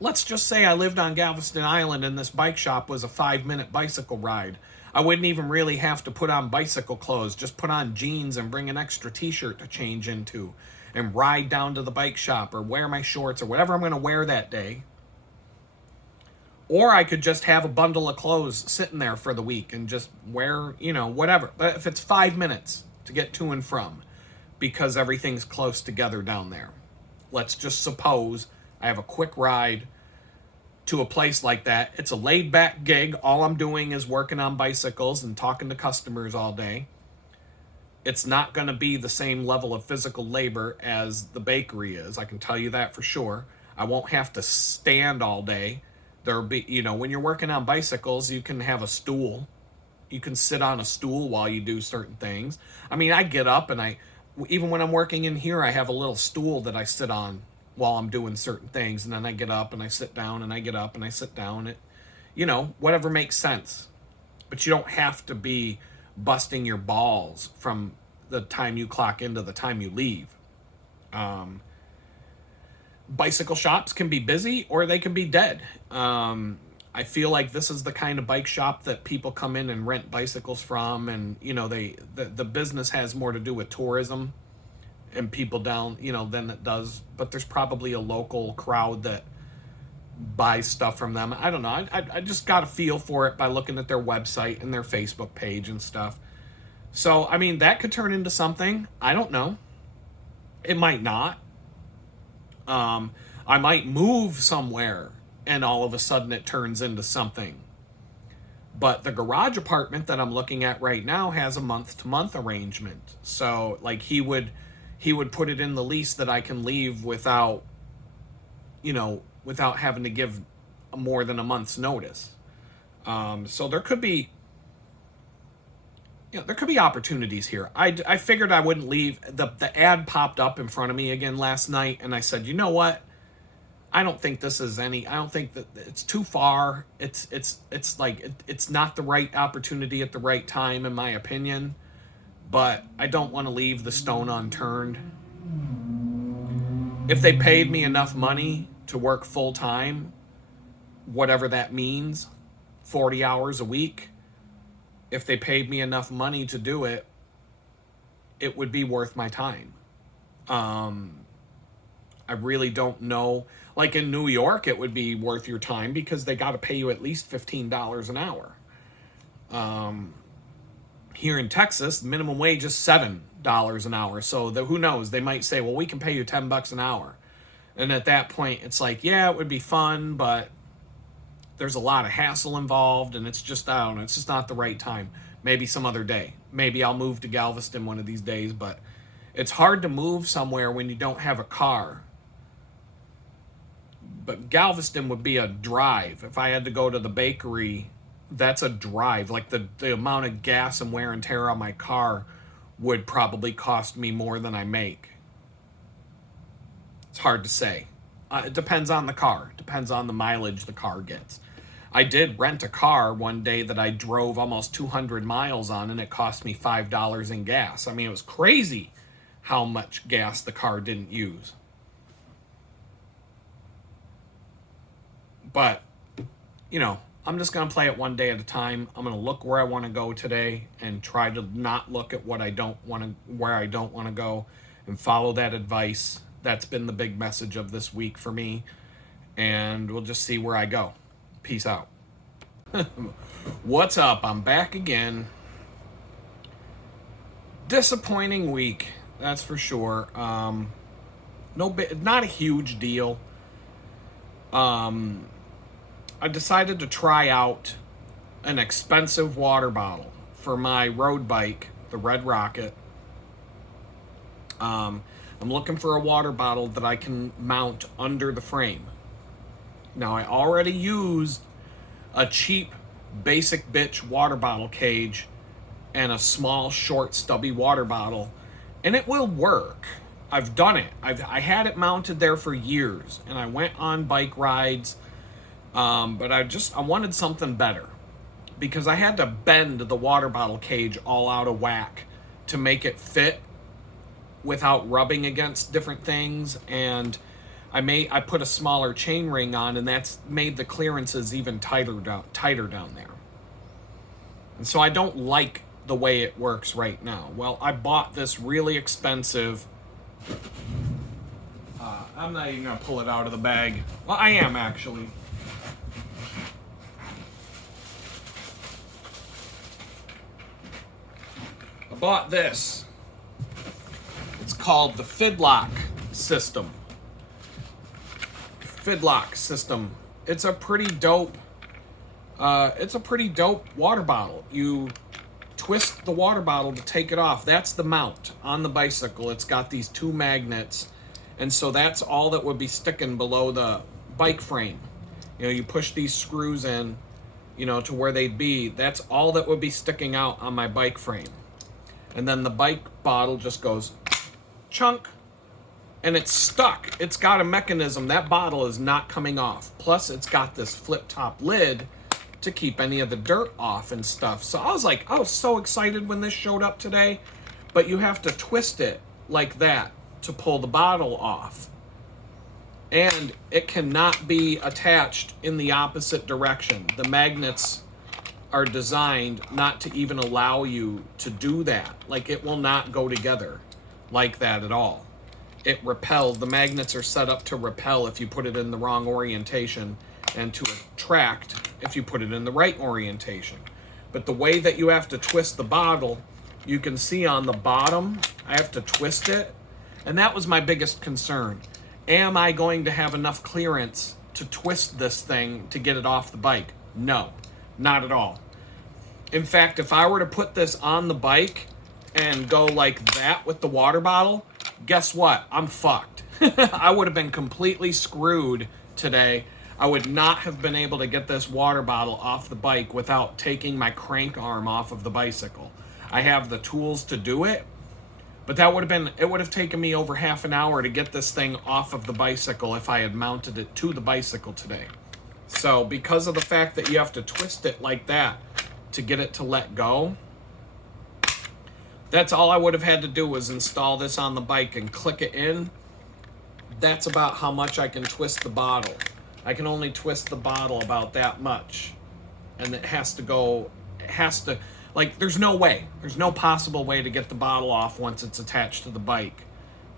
let's just say I lived on Galveston Island and this bike shop was a 5-minute bicycle ride. I wouldn't even really have to put on bicycle clothes, just put on jeans and bring an extra t-shirt to change into and ride down to the bike shop or wear my shorts or whatever I'm going to wear that day. Or I could just have a bundle of clothes sitting there for the week and just wear, whatever. But if it's 5 minutes to get to and from, because everything's close together down there. Let's just suppose I have a quick ride to a place like that. It's a laid-back gig. All I'm doing is working on bicycles and talking to customers all day. It's not going to be the same level of physical labor as the bakery is. I can tell you that for sure. I won't have to stand all day. There'll be, when you're working on bicycles, you can have a stool. You can sit on a stool while you do certain things. I mean, I get up and even when I'm working in here, I have a little stool that I sit on while I'm doing certain things. And then I get up and I sit down and I get up and I sit down. Whatever makes sense. But you don't have to be busting your balls from the time you clock in to the time you leave. Bicycle shops can be busy or they can be dead. I feel like this is the kind of bike shop that people come in and rent bicycles from, and the business has more to do with tourism and people down than it does. But there's probably a local crowd that buys stuff from them. I don't know. I just got a feel for it by looking at their website and their Facebook page and stuff. So I mean, that could turn into something. I don't know. It might not. I might move somewhere and all of a sudden it turns into something. But the garage apartment that I'm looking at right now has a month-to-month arrangement. So like he would put it in the lease that I can leave without having to give more than a month's notice. So there could be opportunities here. I figured I wouldn't leave. The ad popped up in front of me again last night, and I said, you know what? I don't think that it's too far. It's like it's not the right opportunity at the right time, in my opinion. But I don't want to leave the stone unturned. If they paid me enough money to work full time, whatever that means, 40 hours a week, if they paid me enough money to do it, it would be worth my time. I really don't know. Like in New York, it would be worth your time because they got to pay you at least $15 an hour. Here in Texas, minimum wage is $7 an hour. So who knows? They might say, well, we can pay you $10 an hour. And at that point, it's like, yeah, it would be fun, but there's a lot of hassle involved, and it's just, I don't know, it's just not the right time. Maybe some other day. Maybe I'll move to Galveston one of these days, but it's hard to move somewhere when you don't have a car. But Galveston would be a drive. If I had to go to the bakery, that's a drive. Like the amount of gas and wear and tear on my car would probably cost me more than I make. It's hard to say. It depends on the car. It depends on the mileage the car gets. I did rent a car one day that I drove almost 200 miles on, and it cost me $5 in gas. I mean, it was crazy how much gas the car didn't use. But, I'm just going to play it one day at a time. I'm going to look where I want to go today and try to not look at where I don't want to go, and follow that advice. That's been the big message of this week for me. and we'll just see where I go. Peace out. What's up? I'm back again. Disappointing week, that's for sure. Not a huge deal. I decided to try out an expensive water bottle for my road bike, the Red Rocket. I'm looking for a water bottle that I can mount under the frame. Now, I already used a cheap basic bitch water bottle cage and a small, short, stubby water bottle, and it will work. I've done it. I had it mounted there for years, and I went on bike rides, but I wanted something better because I had to bend the water bottle cage all out of whack to make it fit without rubbing against different things, and I put a smaller chain ring on, and that's made the clearances even tighter down there. And so I don't like the way it works right now. Well, I bought this really expensive. I'm not even gonna pull it out of the bag. Well, I am actually. I bought this. It's called the Fidlock system. Fidlock system. It's a pretty dope water bottle. You twist the water bottle to take it off. That's the mount on the bicycle. It's got these two magnets, and so that's all that would be sticking below the bike frame. You know, you push these screws in, to where they'd be. That's all that would be sticking out on my bike frame. And then the bike bottle just goes chunk, and it's stuck. It's got a mechanism. That bottle is not coming off. Plus, it's got this flip top lid to keep any of the dirt off and stuff. So I was so excited when this showed up today, but you have to twist it like that to pull the bottle off. And it cannot be attached in the opposite direction. The magnets are designed not to even allow you to do that. Like, it will not go together like that at all. It repels. The magnets are set up to repel if you put it in the wrong orientation, and to attract if you put it in the right orientation. But the way that you have to twist the bottle, you can see on the bottom, I have to twist it. And that was my biggest concern. Am I going to have enough clearance to twist this thing to get it off the bike? No, not at all. In fact, if I were to put this on the bike and go like that with the water bottle, guess what? I'm fucked. I would have been completely screwed today. I would not have been able to get this water bottle off the bike without taking my crank arm off of the bicycle. I have the tools to do it, but it would have taken me over half an hour to get this thing off of the bicycle if I had mounted it to the bicycle today. So because of the fact that you have to twist it like that to get it to let go, that's all I would have had to do was install this on the bike and click it in. That's about how much I can twist the bottle. I can only twist the bottle about that much. And there's no possible way to get the bottle off once it's attached to the bike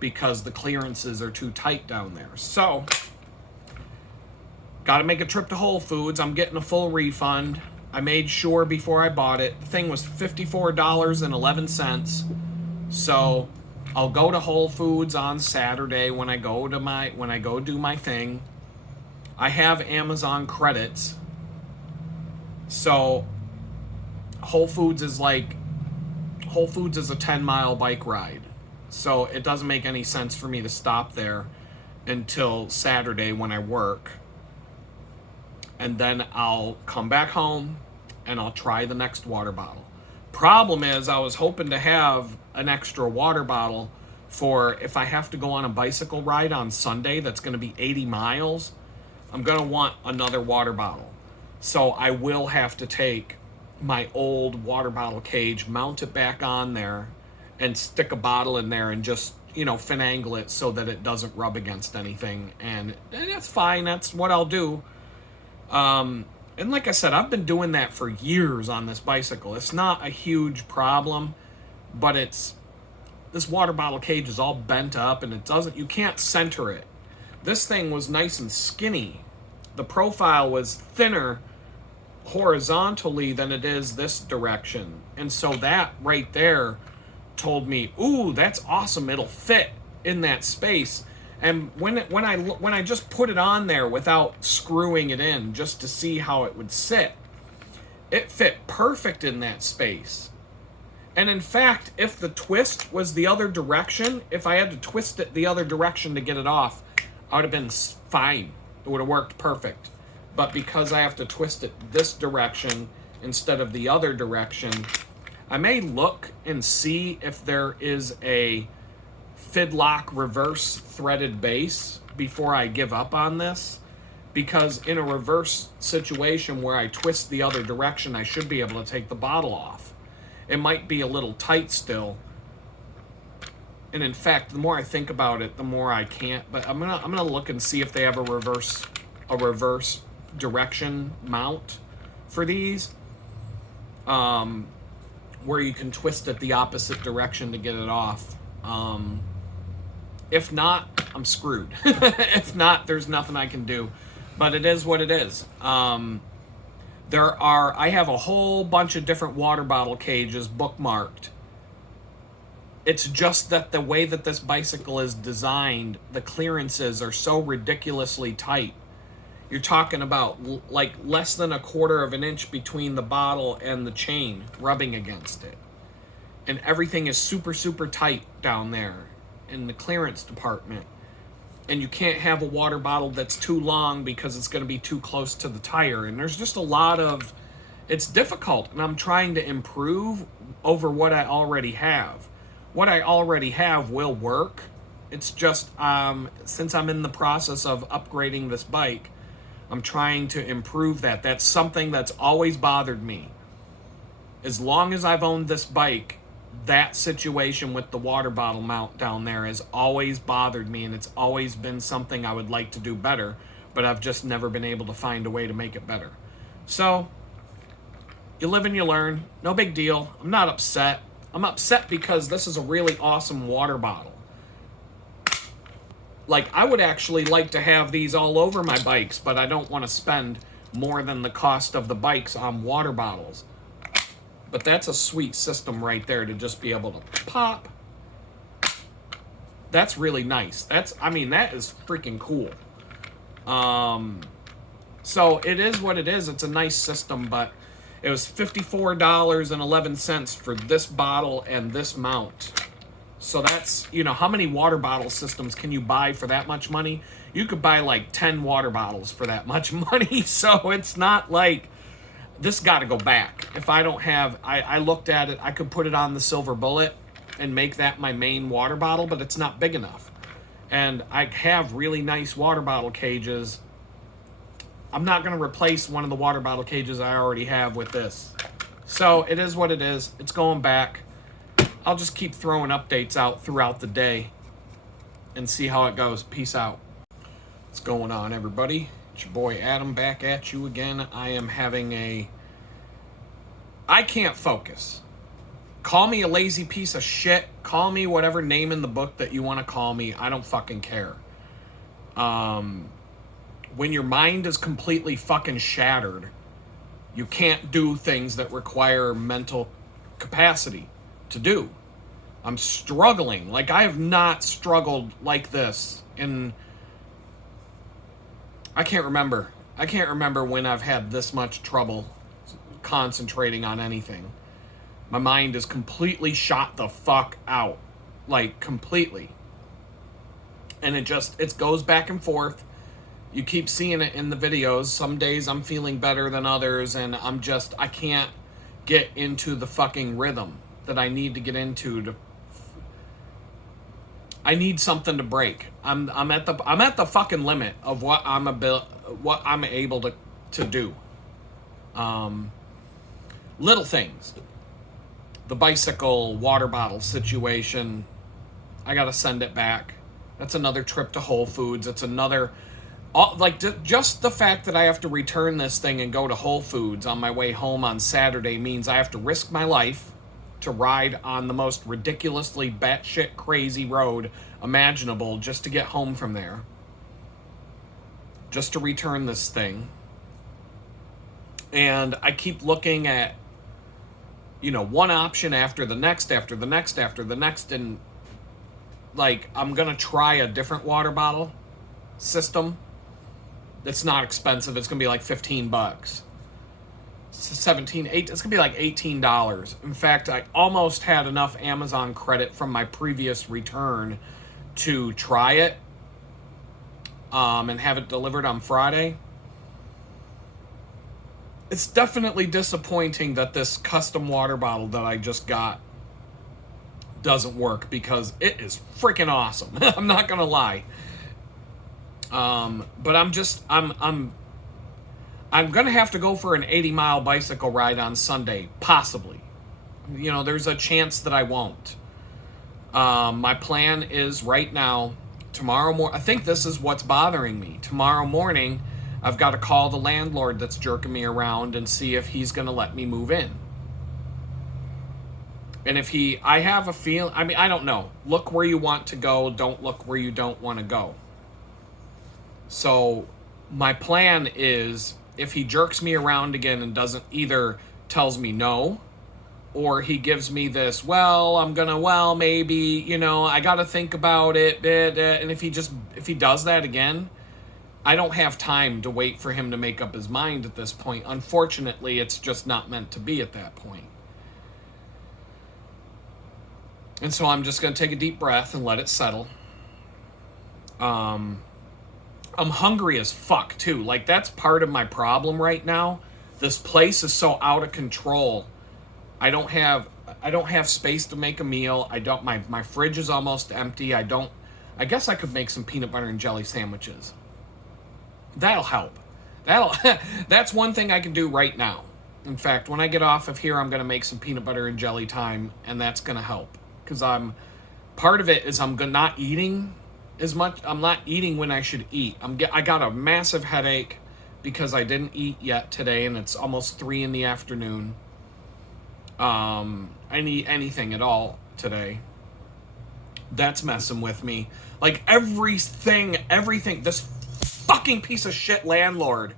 because the clearances are too tight down there. So, got to make a trip to Whole Foods. I'm getting a full refund. I made sure before I bought it. The thing was $54.11. So, I'll go to Whole Foods on Saturday when I go do my thing. I have Amazon credits. So Whole Foods is a 10-mile bike ride. So it doesn't make any sense for me to stop there until Saturday when I work. And then I'll come back home and I'll try the next water bottle. Problem is, I was hoping to have an extra water bottle for if I have to go on a bicycle ride on Sunday that's going to be 80 miles. I'm going to want another water bottle. So I will have to take my old water bottle cage, mount it back on there, and stick a bottle in there and just, finagle it so that it doesn't rub against anything. And that's fine. That's what I'll do. And like I said, I've been doing that for years on this bicycle. It's not a huge problem, but this water bottle cage is all bent up and you can't center it. This thing was nice and skinny the profile was thinner horizontally than it is this direction. And so that right there told me, ooh, that's awesome. It'll fit in that space. And when I just put it on there without screwing it in just to see how it would sit, it fit perfect in that space. And in fact, if the twist was the other direction, if I had to twist it the other direction to get it off, I would have been fine. It would have worked perfect. But because I have to twist it this direction instead of the other direction, I may look and see if there is a Fidlock reverse threaded base before I give up on this. Because in a reverse situation where I twist the other direction, I should be able to take the bottle off. It might be a little tight still. And in fact, the more I think about it, the more I can't. But I'm gonna look and see if they have a reverse direction mount for these. Where you can twist it the opposite direction to get it off. If not, I'm screwed. If not, there's nothing I can do. But it is what it is. I have a whole bunch of different water bottle cages bookmarked. It's just that the way that this bicycle is designed, the clearances are so ridiculously tight. You're talking about like less than 1/4 of an inch between the bottle and the chain rubbing against it. And everything is super, super tight down there in the clearance department. And you can't have a water bottle that's too long because it's going to be too close to the tire. And there's just a lot of... It's difficult, and I'm trying to improve over what I already have. What I already have will work. It's just, since I'm in the process of upgrading this bike, I'm trying to improve that. That's something that's always bothered me. As long as I've owned this bike, that situation with the water bottle mount down there has always bothered me, and it's always been something I would like to do better, but I've just never been able to find a way to make it better. So, you live and you learn. No big deal. I'm not upset. I'm upset because this is a really awesome water bottle. Like, I would actually like to have these all over my bikes, but I don't want to spend more than the cost of the bikes on water bottles. But that's a sweet system right there to just be able to pop. That's really nice. That is freaking cool. So it is what it is. It's a nice system, but it was $54.11 for this bottle and this mount. So that's, how many water bottle systems can you buy for that much money? You could buy like 10 water bottles for that much money. So it's not like... This got to go back. If I don't have... I looked at it. I could put it on the Silver Bullet and make that my main water bottle, but it's not big enough. And I have really nice water bottle cages. I'm not going to replace one of the water bottle cages I already have with this. So it is what it is. It's going back. I'll just keep throwing updates out throughout the day and see how it goes. Peace out. What's going on, everybody? It's your boy Adam back at you again. I am having I can't focus. Call me a lazy piece of shit. Call me whatever name in the book that you want to call me. I don't fucking care. When your mind is completely fucking shattered, you can't do things that require mental capacity to do. I'm struggling. Like, I have not struggled like this in... I can't remember when I've had this much trouble concentrating on anything. My mind is completely shot the fuck out. Like, completely. And it goes back and forth. You keep seeing it in the videos. Some days I'm feeling better than others, and I can't get into the fucking rhythm that I need to get into. I need something to break. I'm at the fucking limit of what I'm able to do. Little things. The bicycle water bottle situation. I gotta send it back. That's another trip to Whole Foods. It's another... just the fact that I have to return this thing and go to Whole Foods on my way home on Saturday means I have to risk my life to ride on the most ridiculously batshit crazy road imaginable just to get home from there. just to return this thing. And I keep looking at, one option after the next, and like, I'm going to try a different water bottle system. It's not expensive. It's going to be like $15. 17, 8, it's going to be like $18. In fact, I almost had enough Amazon credit from my previous return to try it and have it delivered on Friday. It's definitely disappointing that this custom water bottle that I just got doesn't work, because it is freaking awesome. I'm not gonna lie. But I'm gonna have to go for an 80-mile bicycle ride on Sunday, possibly. There's a chance that I won't. My plan is right now, tomorrow morning. I think this is what's bothering me. Tomorrow morning, I've got to call the landlord that's jerking me around and see if he's going to let me move in. And if I have a feeling, I don't know. Look where you want to go. Don't look where you don't want to go. So my plan is, if he jerks me around again and doesn't, either tells me no, or he gives me this, maybe, I got to think about it. And if he does that again, I don't have time to wait for him to make up his mind at this point. Unfortunately, it's just not meant to be at that point. And so I'm just going to take a deep breath and let it settle. I'm hungry as fuck, too. Like, that's part of my problem right now. This place is so out of control. I don't have space to make a meal. My fridge is almost empty. I guess I could make some peanut butter and jelly sandwiches. That'll help. That's one thing I can do right now. In fact, when I get off of here, I'm going to make some peanut butter and jelly time, and that's going to help. Because part of it is I'm not eating as much. I'm not eating when I should eat. I got a massive headache because I didn't eat yet today, and it's almost 3 in the afternoon. I need anything at all today. That's messing with me. Like, everything, this fucking piece of shit landlord.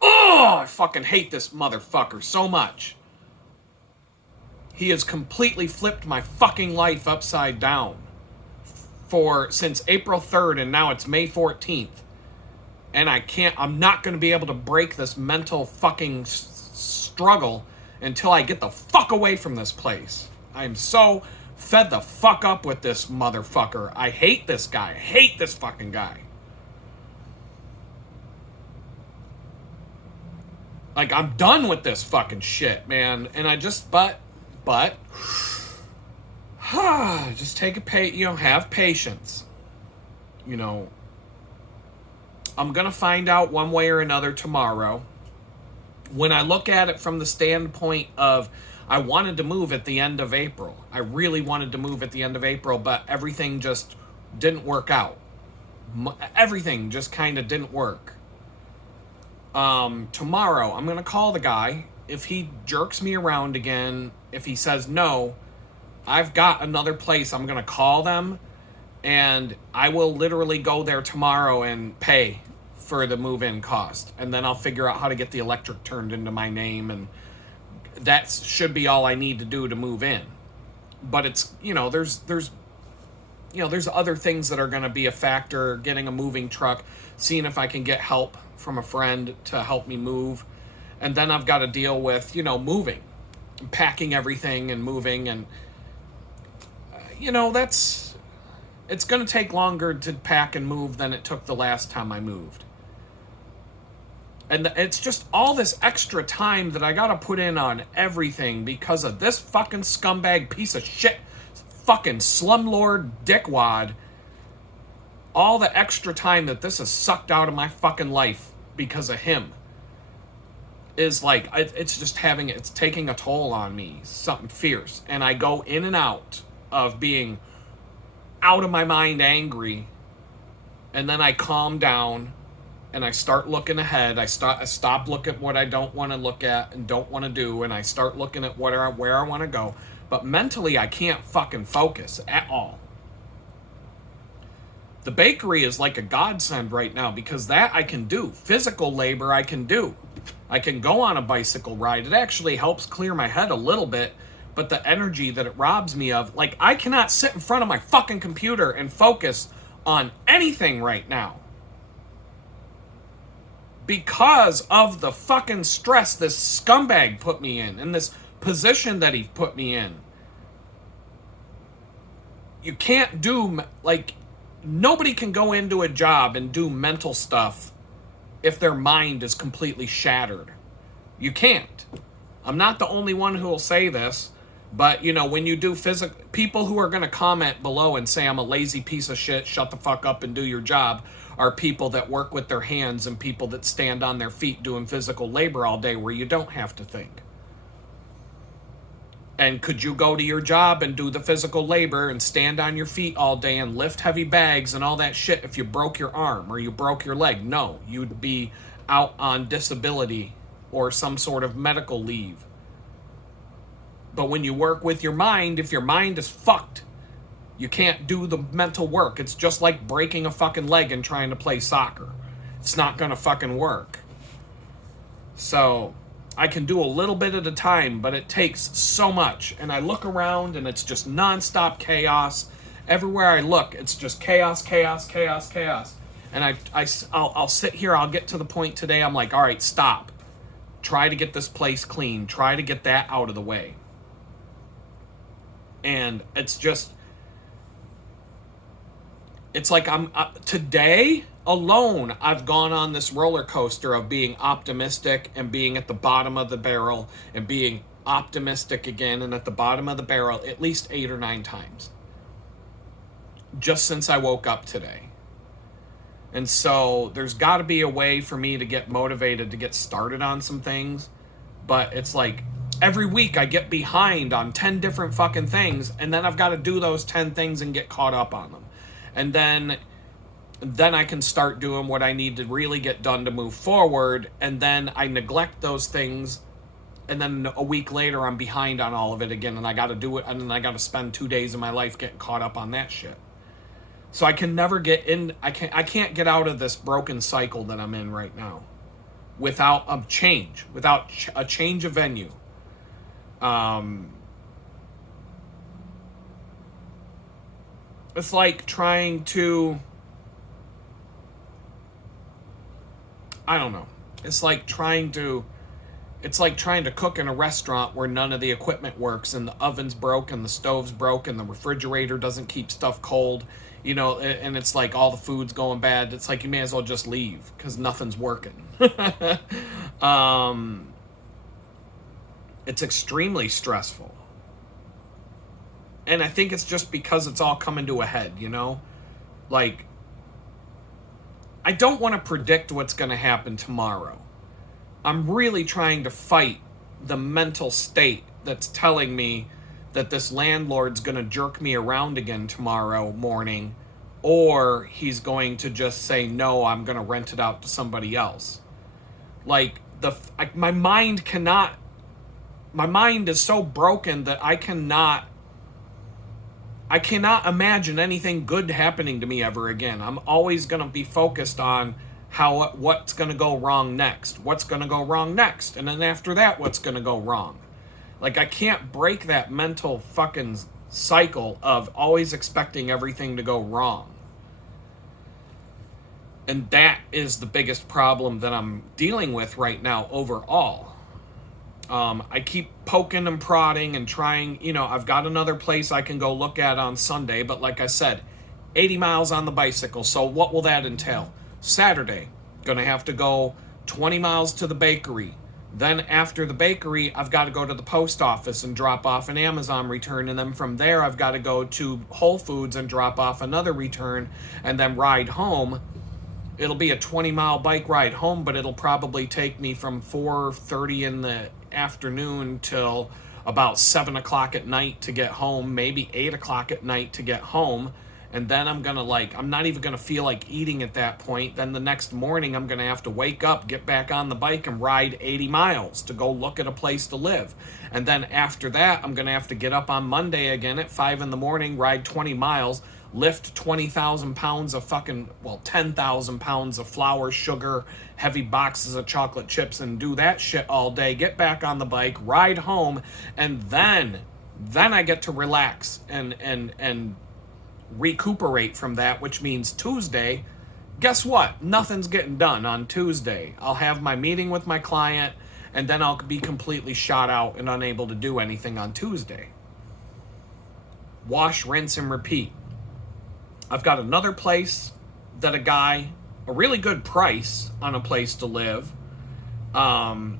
Oh, I fucking hate this motherfucker so much. He has completely flipped my fucking life upside down since April 3rd, and now it's May 14th. And I'm not going to be able to break this mental fucking struggle until I get the fuck away from this place. I'm so fed the fuck up with this motherfucker. I hate this guy. I hate this fucking guy. Like, I'm done with this fucking shit, man. And I just, but, just take have patience. I'm going to find out one way or another tomorrow. When I look at it from the standpoint of, I wanted to move at the end of April. I really wanted to move at the end of April, but everything just didn't work out. Everything just kind of didn't work. Tomorrow, I'm going to call the guy. If he jerks me around again, if he says no, I've got another place. I'm going to call them, and I will literally go there tomorrow and pay for the move-in cost. And then I'll figure out how to get the electric turned into my name, and that should be all I need to do to move in. But it's, there's other things that are going to be a factor. Getting a moving truck, seeing if I can get help from a friend to help me move. And then I've got to deal with, moving, packing everything and moving. And, it's going to take longer to pack and move than it took the last time I moved. And it's just all this extra time that I got to put in on everything because of this fucking scumbag piece of shit, fucking slumlord dickwad. All the extra time that this has sucked out of my fucking life because of him is like, it's taking a toll on me, something fierce. And I go in and out of being out of my mind angry, and then I calm down and I start looking ahead. I stop looking at what I don't want to look at and don't want to do, and I start looking at where I want to go. But mentally, I can't fucking focus at all. The bakery is like a godsend right now because that I can do. Physical labor I can do. I can go on a bicycle ride. It actually helps clear my head a little bit, but the energy that it robs me of, like, I cannot sit in front of my fucking computer and focus on anything right now because of the fucking stress this scumbag put me in and this position that he put me in. You can't do, like, nobody can go into a job and do mental stuff if their mind is completely shattered. You can't. I'm not the only one who will say this, but, you know, when you do people who are going to comment below and say I'm a lazy piece of shit, shut the fuck up and do your job, are people that work with their hands and people that stand on their feet doing physical labor all day where you don't have to think. And could you go to your job and do the physical labor and stand on your feet all day and lift heavy bags and all that shit if you broke your arm or you broke your leg? No, you'd be out on disability or some sort of medical leave. But when you work with your mind, if your mind is fucked, you can't do the mental work. It's just like breaking a fucking leg and trying to play soccer. It's not gonna fucking work. So I can do a little bit at a time, but it takes so much. And I look around and it's just nonstop chaos. Everywhere I look, it's just chaos, chaos, chaos, chaos. And I'll sit here, I'll get to the point today, I'm like, all right, stop. Try to get this place clean. Try to get that out of the way. And it's just, it's like today alone, I've gone on this roller coaster of being optimistic and being at the bottom of the barrel and being optimistic again and at the bottom of the barrel at least 8 or 9 times. Just since I woke up today. And so there's got to be a way for me to get motivated to get started on some things. But it's like every week I get behind on 10 different fucking things and then I've got to do those 10 things and get caught up on them. And then I can start doing what I need to really get done to move forward. And then I neglect those things. And then a week later, I'm behind on all of it again. And I got to do it. And then I got to spend 2 days of my life getting caught up on that shit. So I can never get in. I can't get out of this broken cycle that I'm in right now without a change, without a change of venue. It's like trying to, I don't know. It's like trying to cook in a restaurant where none of the equipment works and the oven's broke and the stove's broke and the refrigerator doesn't keep stuff cold, you know, and it's like all the food's going bad. It's like you may as well just leave because nothing's working. It's extremely stressful. And I think it's just because it's all coming to a head, you know? Like, I don't want to predict what's going to happen tomorrow. I'm really trying to fight the mental state that's telling me that this landlord's going to jerk me around again tomorrow morning, or he's going to just say, no, I'm going to rent it out to somebody else. Like, my mind is so broken that I cannot imagine anything good happening to me ever again. I'm always going to be focused on what's going to go wrong next. What's going to go wrong next? And then after that, what's going to go wrong? Like, I can't break that mental fucking cycle of always expecting everything to go wrong. And that is the biggest problem that I'm dealing with right now overall. I keep poking and prodding and trying, you know, I've got another place I can go look at on Sunday, but like I said, 80 miles on the bicycle. So what will that entail? Saturday, gonna have to go 20 miles to the bakery. Then after the bakery, I've got to go to the post office and drop off an Amazon return. And then from there, I've got to go to Whole Foods and drop off another return and then ride home. It'll be a 20-mile bike ride home, but it'll probably take me from 4:30 in the afternoon till about 7 o'clock at night to get home, maybe 8 o'clock at night to get home. And then I'm not even going to feel like eating at that point. Then the next morning, I'm going to have to wake up, get back on the bike and ride 80 miles to go look at a place to live. And then after that, I'm going to have to get up on Monday again at 5 in the morning, ride 20 miles, lift 20,000 pounds of 10,000 pounds of flour, sugar, heavy boxes of chocolate chips, and do that shit all day, get back on the bike, ride home, and then I get to relax and recuperate from that, which means Tuesday, guess what? Nothing's getting done on Tuesday. I'll have my meeting with my client, and then I'll be completely shot out and unable to do anything on Tuesday. Wash, rinse, and repeat. I've got another place that a really good price on a place to live. But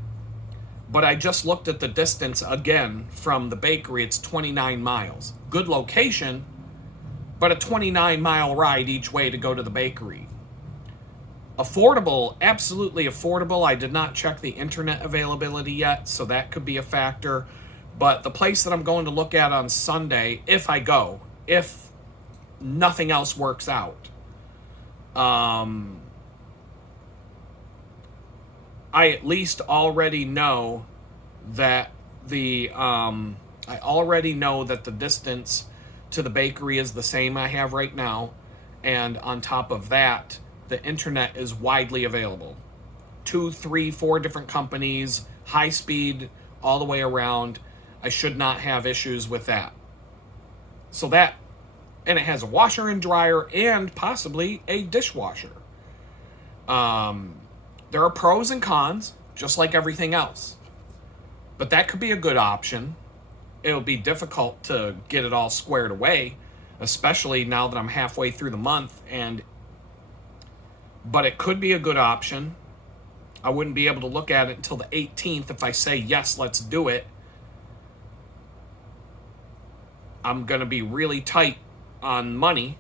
I just looked at the distance again from the bakery. It's 29 miles. Good location, but a 29-mile ride each way to go to the bakery. Affordable, absolutely affordable. I did not check the internet availability yet, so that could be a factor. But the place that I'm going to look at on Sunday, if I go, if nothing else works out, I at least already know that the distance to the bakery is the same I have right now, and on top of that, the internet is widely available. 2, 3, 4 different companies, high speed, all the way around. I should not have issues with that. So that, and it has a washer and dryer and possibly a dishwasher. There are pros and cons, just like everything else. But that could be a good option. It'll be difficult to get it all squared away, especially now that I'm halfway through the month. But it could be a good option. I wouldn't be able to look at it until the 18th. If I say, yes, let's do it, I'm going to be really tight on money.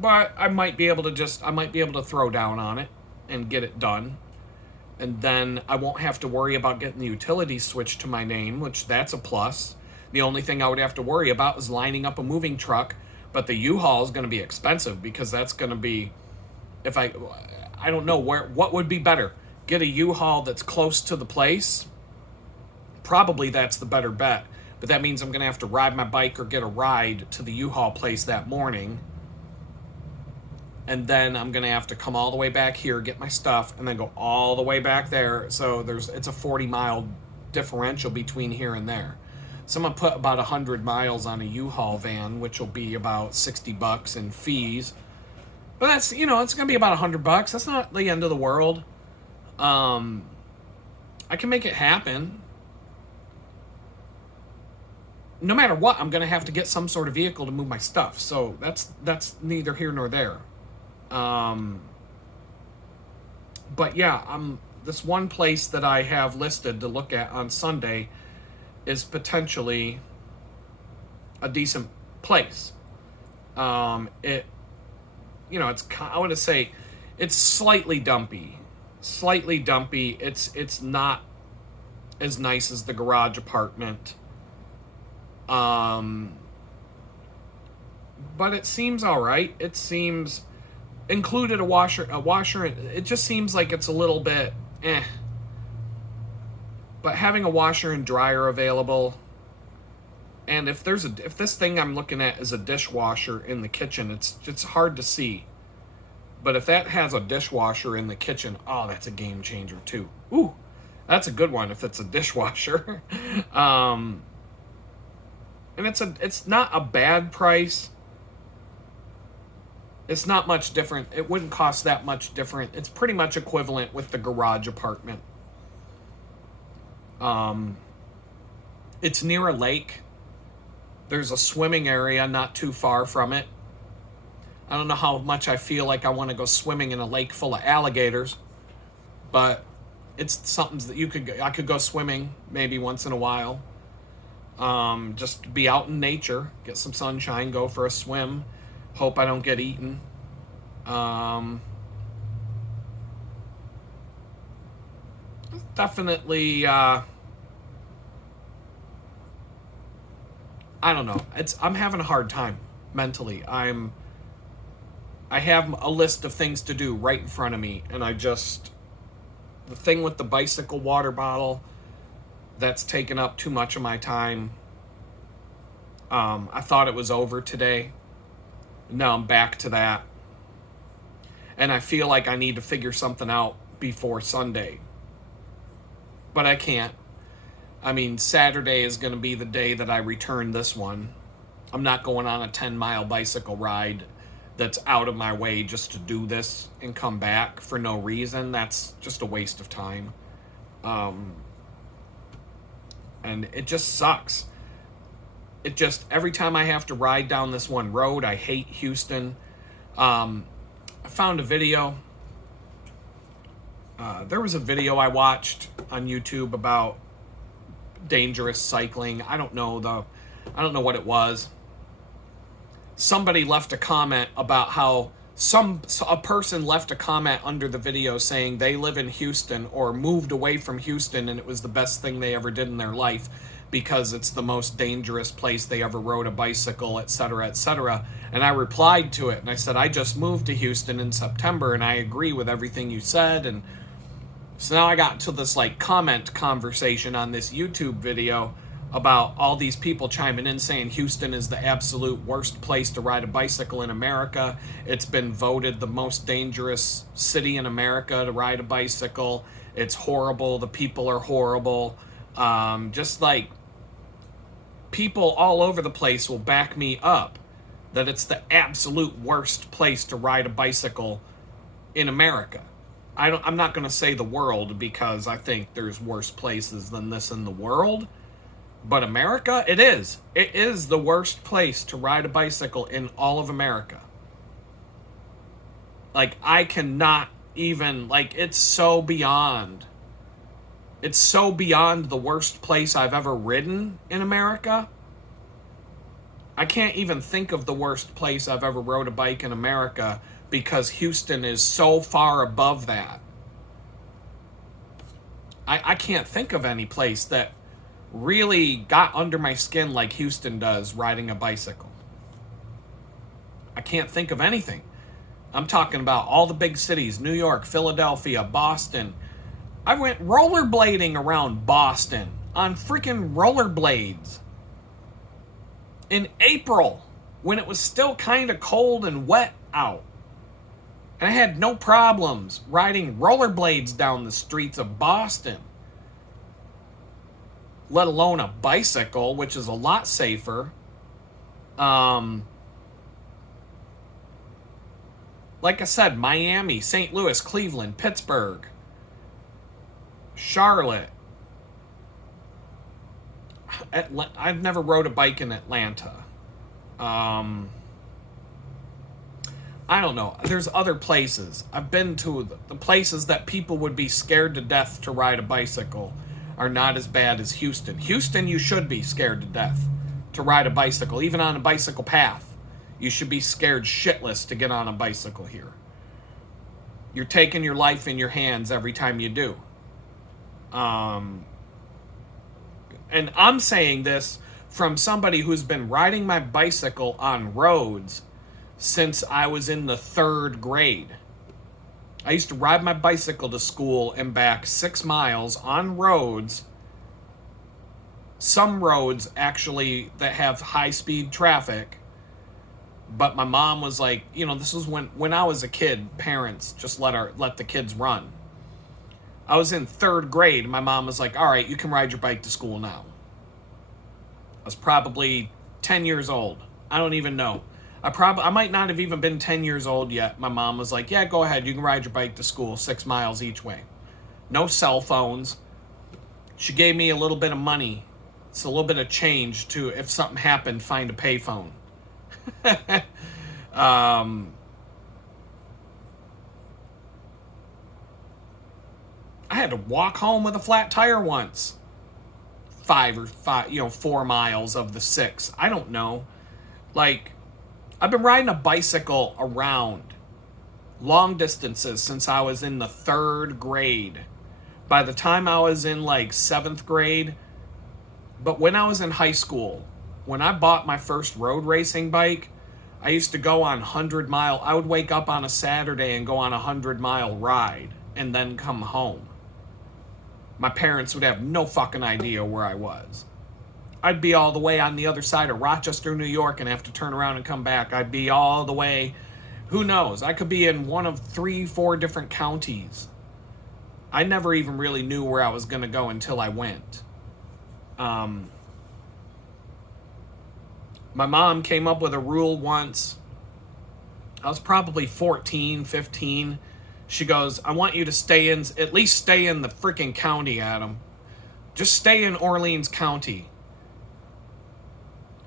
But I might be able to throw down on it and get it done. And then I won't have to worry about getting the utilities switched to my name, which that's a plus. The only thing I would have to worry about is lining up a moving truck. But the U-Haul is going to be expensive, because that's going to be, if I don't know what would be better. Get a U-Haul that's close to the place. Probably that's the better bet. But that means I'm going to have to ride my bike or get a ride to the U-Haul place that morning. And then I'm going to have to come all the way back here, get my stuff, and then go all the way back there. So it's a 40-mile differential between here and there. So I'm going to put about 100 miles on a U-Haul van, which will be about $60 in fees. But that's, it's going to be about $100. That's not the end of the world. I can make it happen. No matter what, I'm going to have to get some sort of vehicle to move my stuff. So that's neither here nor there. But yeah, this one place that I have listed to look at on Sunday is potentially a decent place. It's, I want to say it's slightly dumpy. It's not as nice as the garage apartment. But it seems all right. It seems included a washer. It just seems like it's a little bit But having a washer and dryer available, and if this thing I'm looking at is a dishwasher in the kitchen, it's hard to see. But if that has a dishwasher in the kitchen, oh, that's a game changer too. Ooh, that's a good one if it's a dishwasher. And it's not a bad price. It's not much different. It wouldn't cost that much different. It's pretty much equivalent with the garage apartment. It's near a lake. There's a swimming area not too far from it. I don't know how much I feel like I want to go swimming in a lake full of alligators, but it's something that I could go swimming maybe once in a while. Just be out in nature, get some sunshine, go for a swim. Hope I don't get eaten. Definitely, I don't know. I'm having a hard time mentally. I have a list of things to do right in front of me, and the thing with the bicycle water bottle, that's taken up too much of my time. I thought it was over today. Now I'm back to that. And I feel like I need to figure something out before Sunday. But I can't. I mean, Saturday is going to be the day that I return this one. I'm not going on a 10-mile bicycle ride that's out of my way just to do this and come back for no reason. That's just a waste of time. And it just sucks. It just, every time I have to ride down this one road, I hate Houston. I found a video. There was a video I watched on YouTube about dangerous cycling. I don't know what it was. Somebody left a comment about how a person left a comment under the video saying they live in Houston or moved away from Houston and it was the best thing they ever did in their life because it's the most dangerous place they ever rode a bicycle, etc., etc. And I replied to it and I said, I just moved to Houston in September and I agree with everything you said. And so now I got into this like comment conversation on this YouTube video about all these people chiming in saying Houston is the absolute worst place to ride a bicycle in America. It's been voted the most dangerous city in America to ride a bicycle. It's horrible. The people are horrible. Just like people all over the place will back me up that it's the absolute worst place to ride a bicycle in America. I'm not going to say the world because I think there's worse places than this in the world. But America, it is. It is the worst place to ride a bicycle in all of America. Like, I cannot even, like, it's so beyond the worst place I've ever ridden in America. I can't even think of the worst place I've ever rode a bike in America because Houston is so far above that. I can't think of any place that really got under my skin like Houston does riding a bicycle. I can't think of anything. I'm talking about all the big cities, New York, Philadelphia, Boston. I went rollerblading around Boston on freaking rollerblades in April when it was still kind of cold and wet out. And I had no problems riding rollerblades down the streets of Boston. Let alone a bicycle, which is a lot safer. Like I said, Miami, St. Louis, Cleveland, Pittsburgh, Charlotte. I've never rode a bike in Atlanta. I don't know. There's other places. I've been to the places that people would be scared to death to ride a bicycle are not as bad as Houston. Houston, you should be scared to death to ride a bicycle, even on a bicycle path. You should be scared shitless to get on a bicycle here. You're taking your life in your hands every time you do. And I'm saying this from somebody who's been riding my bicycle on roads since I was in the 3rd grade. I used to ride my bicycle to school and back 6 miles on roads. Some roads actually that have high-speed traffic. But my mom was like, this was when I was a kid, parents just let the kids run. I was in 3rd grade. My mom was like, all right, you can ride your bike to school now. I was probably 10 years old. I don't even know. I might not have even been 10 years old yet. My mom was like, yeah, go ahead. You can ride your bike to school 6 miles each way. No cell phones. She gave me a little bit of money. It's a little bit of change to, if something happened, find a payphone. I had to walk home with a flat tire once. 4 miles of the 6. I don't know. Like, I've been riding a bicycle around long distances since I was in the 3rd grade. By the time I was in like 7th grade, but when I was in high school, when I bought my first road racing bike, I used to go on I would wake up on a Saturday and go on a 100-mile ride and then come home. My parents would have no fucking idea where I was. I'd be all the way on the other side of Rochester, New York, and have to turn around and come back. I'd be all the way, who knows? I could be in one of 3, 4 different counties. I never even really knew where I was going to go until I went. My mom came up with a rule once. I was probably 14, 15. She goes, I want you to at least stay in the freaking county, Adam. Just stay in Orleans County.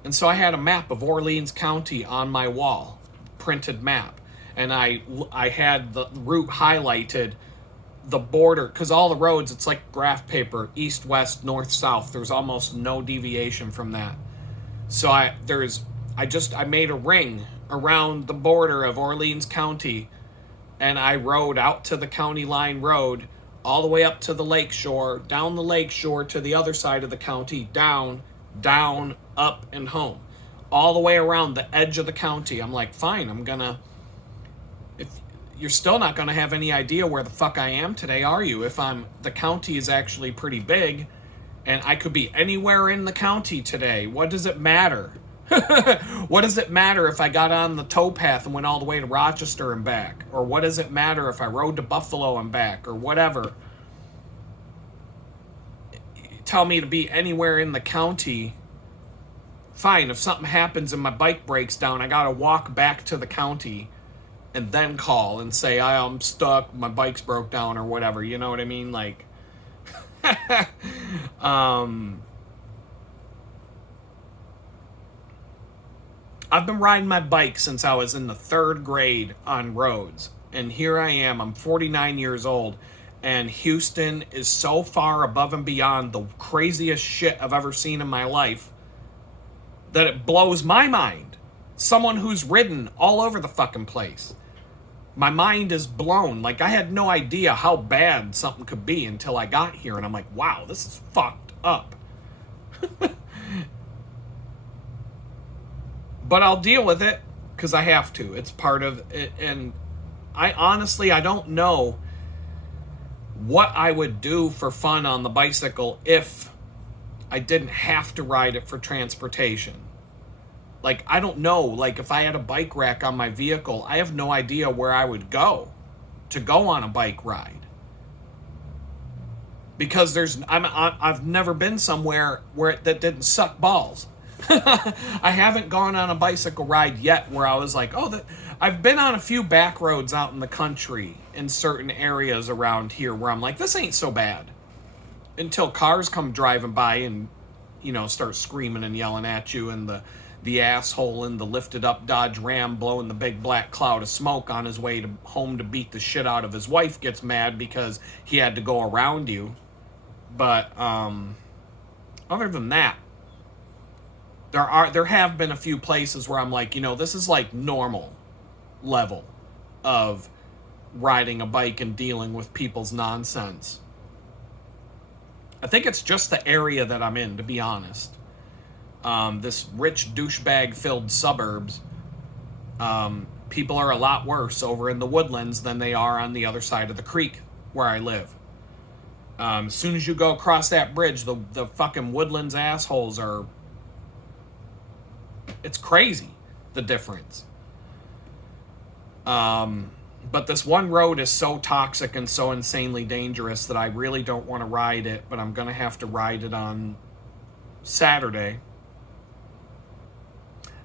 And so I had a map of Orleans County on my wall, printed map. And I had the route highlighted, the border, because all the roads, it's like graph paper, east, west, north, south. There's almost no deviation from that. So I made a ring around the border of Orleans County, and I rode out to the county line road, all the way up to the lake shore, down the lake shore to the other side of the county, down, up, and home. All the way around the edge of the county. I'm like, fine, if you're still not gonna have any idea where the fuck I am today, are you? The county is actually pretty big, and I could be anywhere in the county today. What does it matter? What does it matter if I got on the towpath and went all the way to Rochester and back? Or what does it matter if I rode to Buffalo and back? Or whatever. Tell me to be anywhere in the county. Fine, if something happens and my bike breaks down, I gotta walk back to the county and then call and say, I'm stuck, my bike's broke down, or whatever. You know what I mean? Like, I've been riding my bike since I was in the 3rd grade on roads. And here I am, I'm 49 years old, and Houston is so far above and beyond the craziest shit I've ever seen in my life that it blows my mind. Someone who's ridden all over the fucking place. My mind is blown. Like, I had no idea how bad something could be until I got here, and I'm like, wow, this is fucked up. But I'll deal with it because I have to. It's part of it. And I don't know what I would do for fun on the bicycle if I didn't have to ride it for transportation. Like, I don't know. Like, if I had a bike rack on my vehicle, I have no idea where I would go to go on a bike ride. Because I've never been somewhere that didn't suck balls. I haven't gone on a bicycle ride yet where I was like, I've been on a few back roads out in the country in certain areas around here where I'm like, this ain't so bad. Until cars come driving by and, start screaming and yelling at you, and the asshole in the lifted up Dodge Ram blowing the big black cloud of smoke on his way to home to beat the shit out of his wife gets mad because he had to go around you. But other than that, there have been a few places where I'm like, this is like normal level of riding a bike and dealing with people's nonsense. I think it's just the area that I'm in, to be honest. This rich douchebag-filled suburbs, people are a lot worse over in the Woodlands than they are on the other side of the creek where I live. As soon as you go across that bridge, the fucking Woodlands assholes are... It's crazy, the difference. But this one road is so toxic and so insanely dangerous that I really don't want to ride it, but I'm going to have to ride it on Saturday.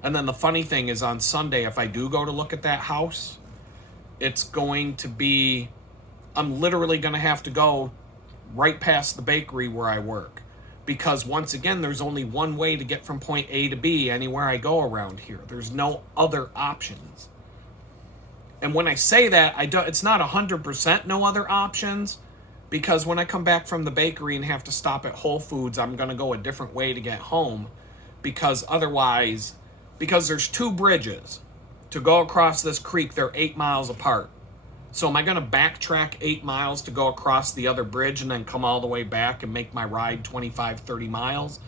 And then the funny thing is, on Sunday, if I do go to look at that house, it's going to be... I'm literally going to have to go right past the bakery where I work. Because once again, there's only one way to get from point A to B anywhere I go around here. There's no other options. And when I say that, it's not 100% no other options, because when I come back from the bakery and have to stop at Whole Foods, I'm going to go a different way to get home, because there's 2 bridges. To go across this creek, they're 8 miles apart. So am I going to backtrack 8 miles to go across the other bridge and then come all the way back and make my ride 25, 30 miles?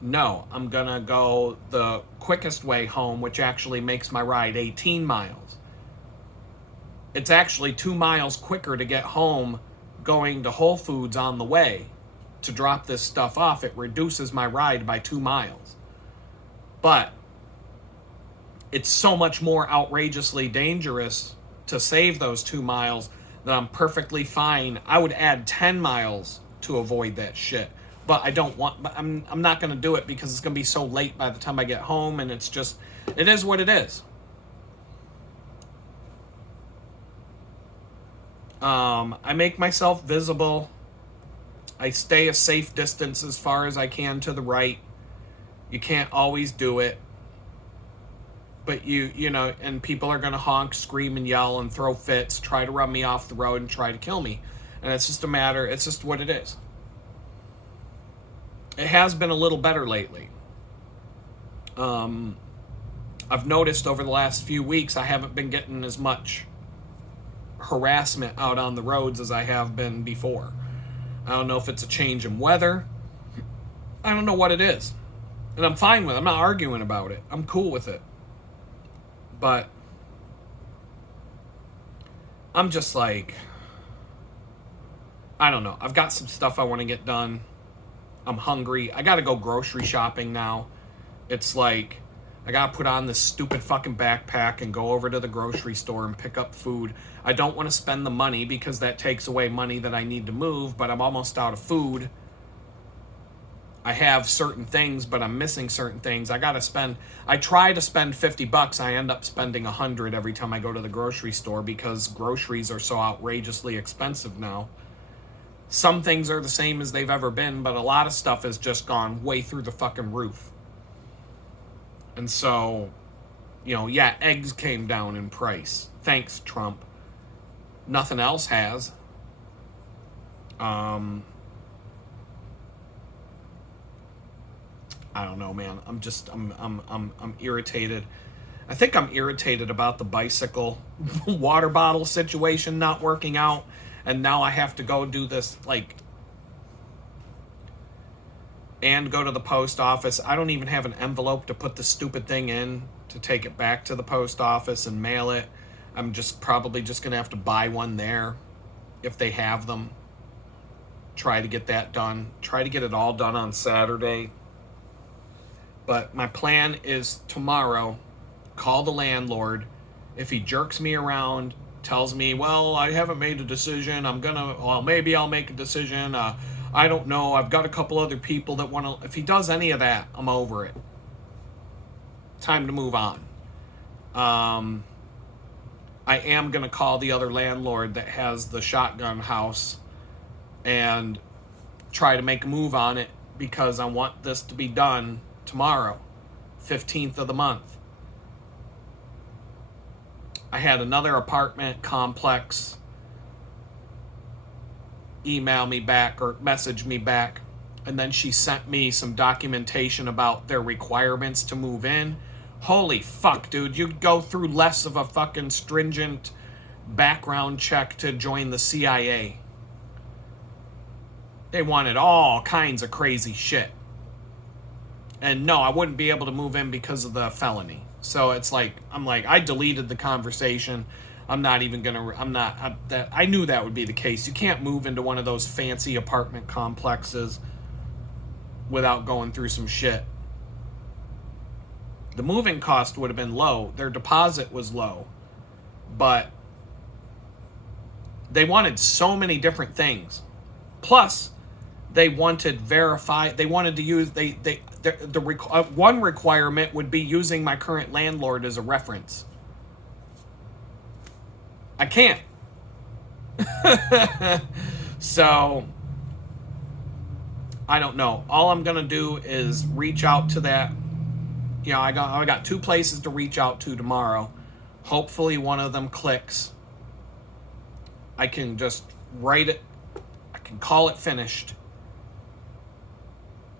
No, I'm going to go the quickest way home, which actually makes my ride 18 miles. It's actually 2 miles quicker to get home going to Whole Foods on the way to drop this stuff off, it reduces my ride by 2 miles. But it's so much more outrageously dangerous to save those 2 miles that I'm perfectly fine. I would add 10 miles to avoid that shit. But I don't want, but I'm not going to do it because it's going to be so late by the time I get home, and it's just, it is what it is. I make myself visible. I stay a safe distance as far as I can to the right. You can't always do it. But you know, and people are going to honk, scream, and yell and throw fits, try to run me off the road and try to kill me. And it's just a matter, it's just what it is. It has been a little better lately. I've noticed over the last few weeks I haven't been getting as much harassment out on the roads as I have been before. I don't know if it's a change in weather. I don't know what it is. And I'm fine with it. I'm not arguing about it. I'm cool with it. But I'm just like, I don't know. I've got some stuff I want to get done. I'm hungry. I got to go grocery shopping now. It's like, I got to put on this stupid fucking backpack and go over to the grocery store and pick up food. I don't want to spend the money because that takes away money that I need to move, but I'm almost out of food. I have certain things, but I'm missing certain things. I try to spend $50. I end up spending $100 every time I go to the grocery store because groceries are so outrageously expensive now. Some things are the same as they've ever been, but a lot of stuff has just gone way through the fucking roof. And so, you know, yeah, eggs came down in price. Thanks, Trump. Nothing else has. I don't know, man. I'm irritated. I think I'm irritated about the bicycle water bottle situation not working out. And now I have to go do this, like, and go to the post office. I don't even have an envelope to put the stupid thing in to take it back to the post office and mail it. I'm just probably just going to have to buy one there if they have them. Try to get that done. Try to get it all done on Saturday. But my plan is tomorrow, call the landlord. If he jerks me around, tells me, well, I haven't made a decision, maybe I'll make a decision, I don't know, I've got a couple other people that want to, if he does any of that, I'm over it. Time to move on. I am going to call the other landlord that has the shotgun house and try to make a move on it because I want this to be done tomorrow, 15th of the month. I had another apartment complex email me back or message me back, and then she sent me some documentation about their requirements to move in. Holy fuck, dude, you'd go through less of a fucking stringent background check to join the CIA. They wanted all kinds of crazy shit. And no, I wouldn't be able to move in because of the felony. So it's like, I deleted the conversation. I knew that would be the case. You can't move into one of those fancy apartment complexes without going through some shit. The moving cost would have been low. Their deposit was low. But they wanted so many different things. Plus, they wanted to use, one requirement would be using my current landlord as a reference. I can't. So, I don't know. All I'm going to do is reach out to that. You know, I got 2 places to reach out to tomorrow. Hopefully one of them clicks. I can just write it. I can call it finished.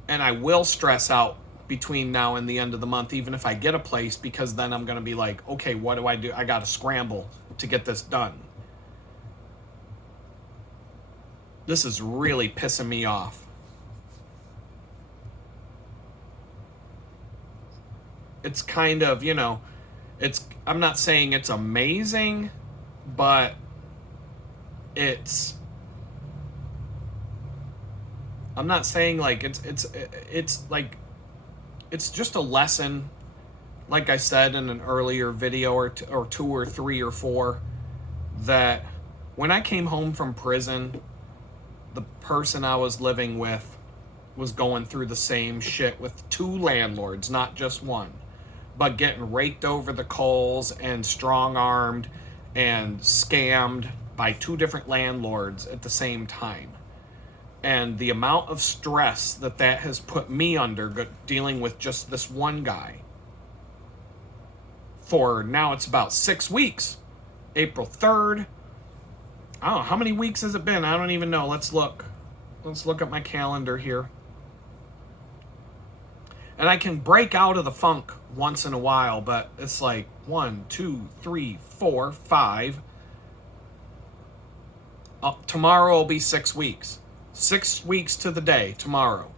And I will stress out between now and the end of the month, even if I get a place, because then I'm going to be like, okay, what do? I got to scramble to get this done. This is really pissing me off. It's kind of, you know, I'm not saying it's amazing, but it's I'm not saying like it's like it's just a lesson. Like I said in an earlier video or two or three or four, that when I came home from prison, the person I was living with was going through the same shit with two landlords, not just one, but getting raked over the coals and strong armed and scammed by two different landlords at the same time. And the amount of stress that has put me under dealing with just this one guy for now, it's about 6 weeks. April 3rd. I don't know. How many weeks has it been? I don't even know. Let's look. Let's look at my calendar here. And I can break out of the funk once in a while, but it's like 1, 2, 3, 4, 5. Tomorrow will be 6 weeks. 6 weeks to the day tomorrow.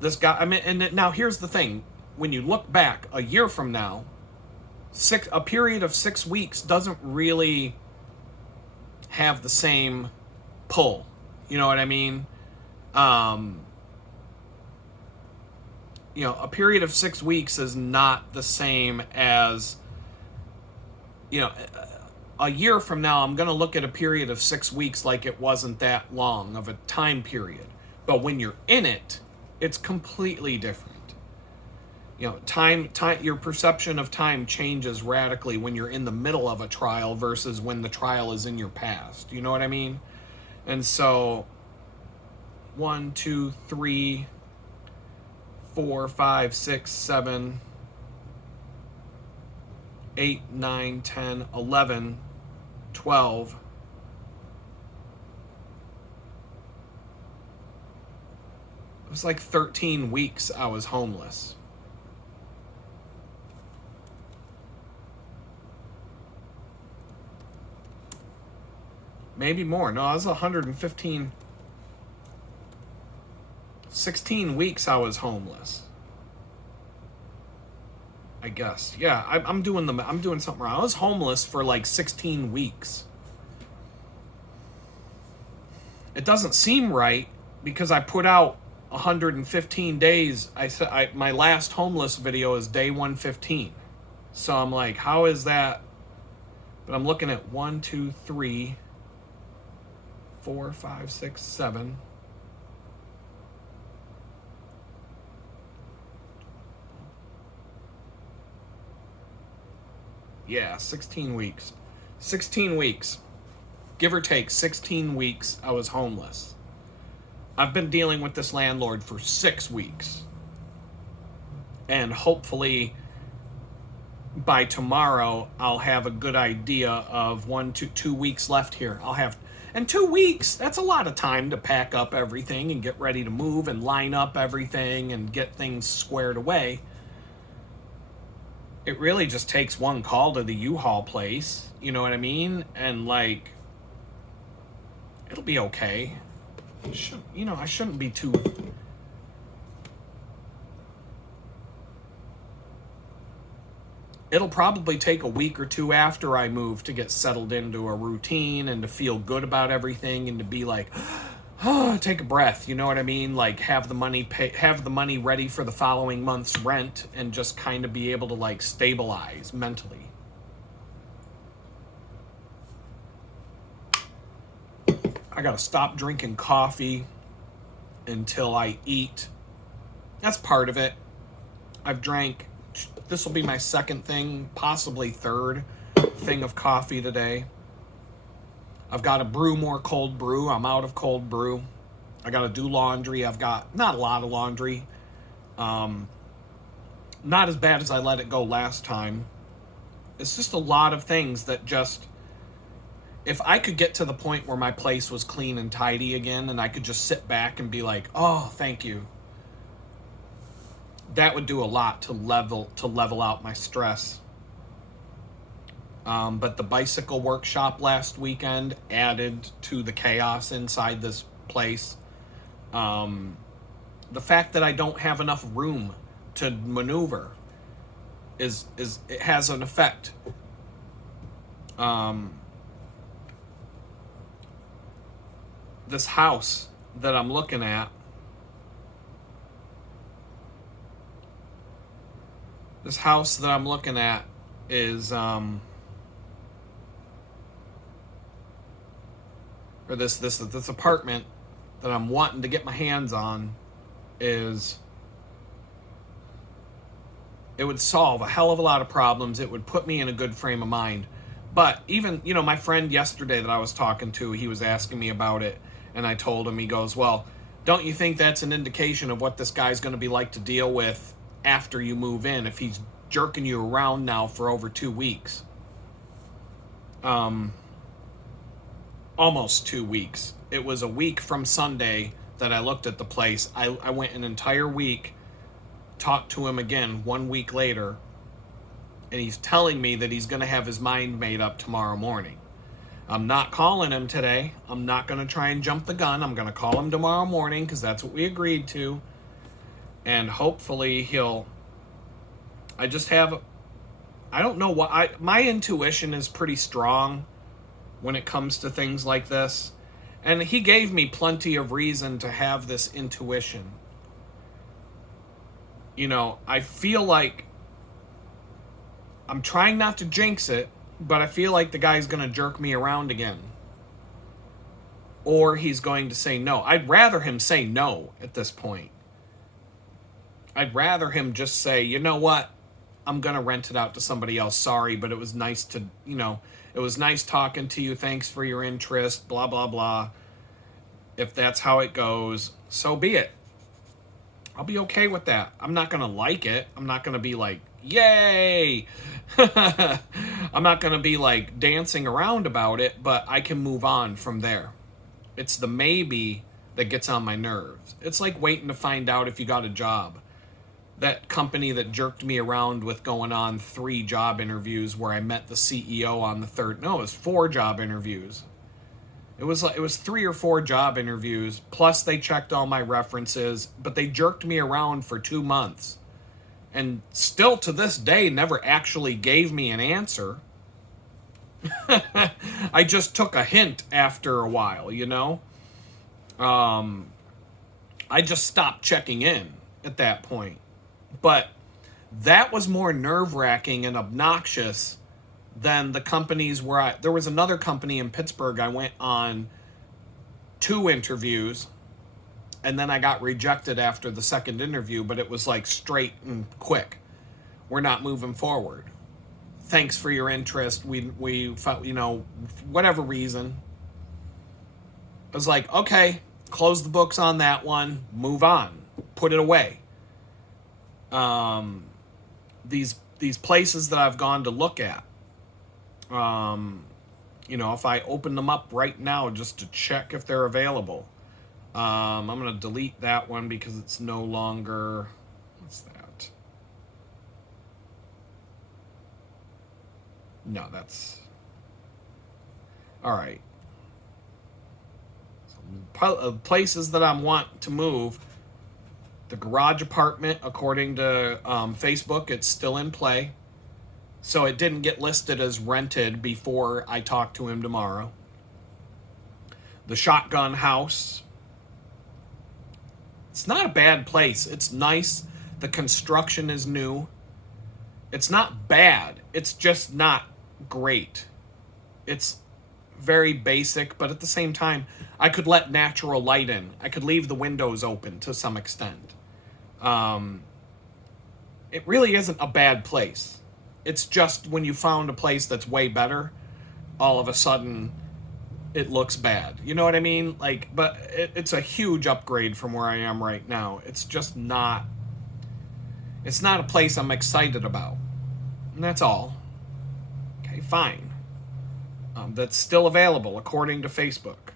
This guy, I mean, and now here's the thing. When you look back a year from now, a period of 6 weeks doesn't really have the same pull. You know what I mean? A period of 6 weeks is not the same as, a year from now, I'm going to look at a period of 6 weeks like it wasn't that long of a time period. But when you're in it, it's completely different. Time, your perception of time changes radically when you're in the middle of a trial versus when the trial is in your past. You know what I mean? And so 1, 2, 3, 4, 5, 6, 7, 8, 9, 10, 11, 12. It was like 13 weeks I was homeless. Maybe more. No, I was 115. 16 weeks I was homeless. I guess. Yeah, I'm doing something wrong. I was homeless for like 16 weeks. It doesn't seem right because I put out 115 days. My last homeless video is day 115. So I'm like, how is that? But I'm looking at 1, 2, 3, 4, 5, 6, 7. Yeah, 16 weeks. 16 weeks. Give or take 16 weeks I was homeless. I've been dealing with this landlord for 6 weeks. And hopefully by tomorrow I'll have a good idea of 1 to 2 weeks left here. And 2 weeks, that's a lot of time to pack up everything and get ready to move and line up everything and get things squared away. It really just takes one call to the U-Haul place, you know what I mean? And like, it'll be okay. I shouldn't be too... It'll probably take a week or two after I move to get settled into a routine and to feel good about everything and to be like, oh, take a breath, you know what I mean? Like have the money ready for the following month's rent and just kind of be able to like stabilize mentally. I gotta stop drinking coffee until I eat. That's part of it. I've drank, this will be my second thing, possibly third thing of coffee today. I've got to brew more cold brew. I'm out of cold brew. I got to do laundry. I've got not a lot of laundry. Not as bad as I let it go last time. It's just a lot of things that just... If I could get to the point where my place was clean and tidy again and I could just sit back and be like, oh, thank you. That would do a lot to level out my stress. But the bicycle workshop last weekend added to the chaos inside this place. The fact that I don't have enough room to maneuver it has an effect. This house that I'm looking at, is or this apartment that I'm wanting to get my hands on is, it would solve a hell of a lot of problems. It would put me in a good frame of mind. But even, my friend yesterday that I was talking to, he was asking me about it, and I told him, he goes, well, don't you think that's an indication of what this guy's going to be like to deal with after you move in, if he's jerking you around now for over 2 weeks? Almost 2 weeks. It was a week from Sunday that I looked at the place. I went an entire week, talked to him again 1 week later, and he's telling me that he's going to have his mind made up tomorrow morning. I'm not calling him today. I'm not going to try and jump the gun. I'm going to call him tomorrow morning because that's what we agreed to. And hopefully I don't know what, my intuition is pretty strong when it comes to things like this. And he gave me plenty of reason to have this intuition. I feel like, I'm trying not to jinx it, but I feel like the guy's going to jerk me around again. Or he's going to say no. I'd rather him say no at this point. I'd rather him just say, you know what? I'm going to rent it out to somebody else. Sorry, but it was nice to, it was nice talking to you. Thanks for your interest, blah, blah, blah. If that's how it goes, so be it. I'll be okay with that. I'm not going to like it. I'm not going to be like, yay. I'm not going to be like dancing around about it, but I can move on from there. It's the maybe that gets on my nerves. It's like waiting to find out if you got a job. That company that jerked me around with going on 3 job interviews where I met the CEO on the 3rd. No, it was 4 job interviews. It was 3 or 4 job interviews, plus they checked all my references, but they jerked me around for 2 months. And still to this day never actually gave me an answer. I just took a hint after a while, I just stopped checking in at that point. But that was more nerve-wracking and obnoxious than the companies where there was another company in Pittsburgh I went on 2 interviews, and then I got rejected after the 2nd interview, but it was like straight and quick. We're not moving forward. Thanks for your interest. We whatever reason. I was like, okay, close the books on that one, move on, put it away. These places that I've gone to look at, if I open them up right now just to check if they're available, I'm going to delete that one because it's no longer, what's that? No, that's, all right. So, places that I want to move. The garage apartment, according to Facebook, it's still in play. So it didn't get listed as rented before I talked to him tomorrow. The shotgun house. It's not a bad place. It's nice. The construction is new. It's not bad. It's just not great. It's very basic, but at the same time, I could let natural light in. I could leave the windows open to some extent. It really isn't a bad place. It's just when you found a place that's way better, all of a sudden it looks bad. You know what I mean? But it's a huge upgrade from where I am right now. It's just not, it's not a place I'm excited about. And that's all. Okay, fine. That's still available according to Facebook.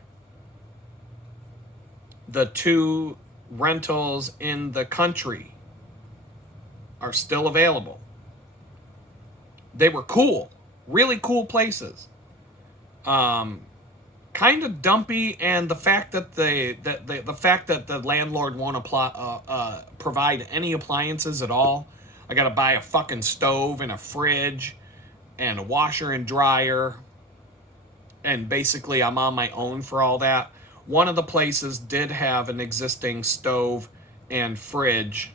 The 2 rentals in the country are still available. They were cool, really cool places. Kind of dumpy, and the fact that the landlord won't provide any appliances at all. I got to buy a fucking stove and a fridge and a washer and dryer, and basically I'm on my own for all that. One of the places did have an existing stove and fridge,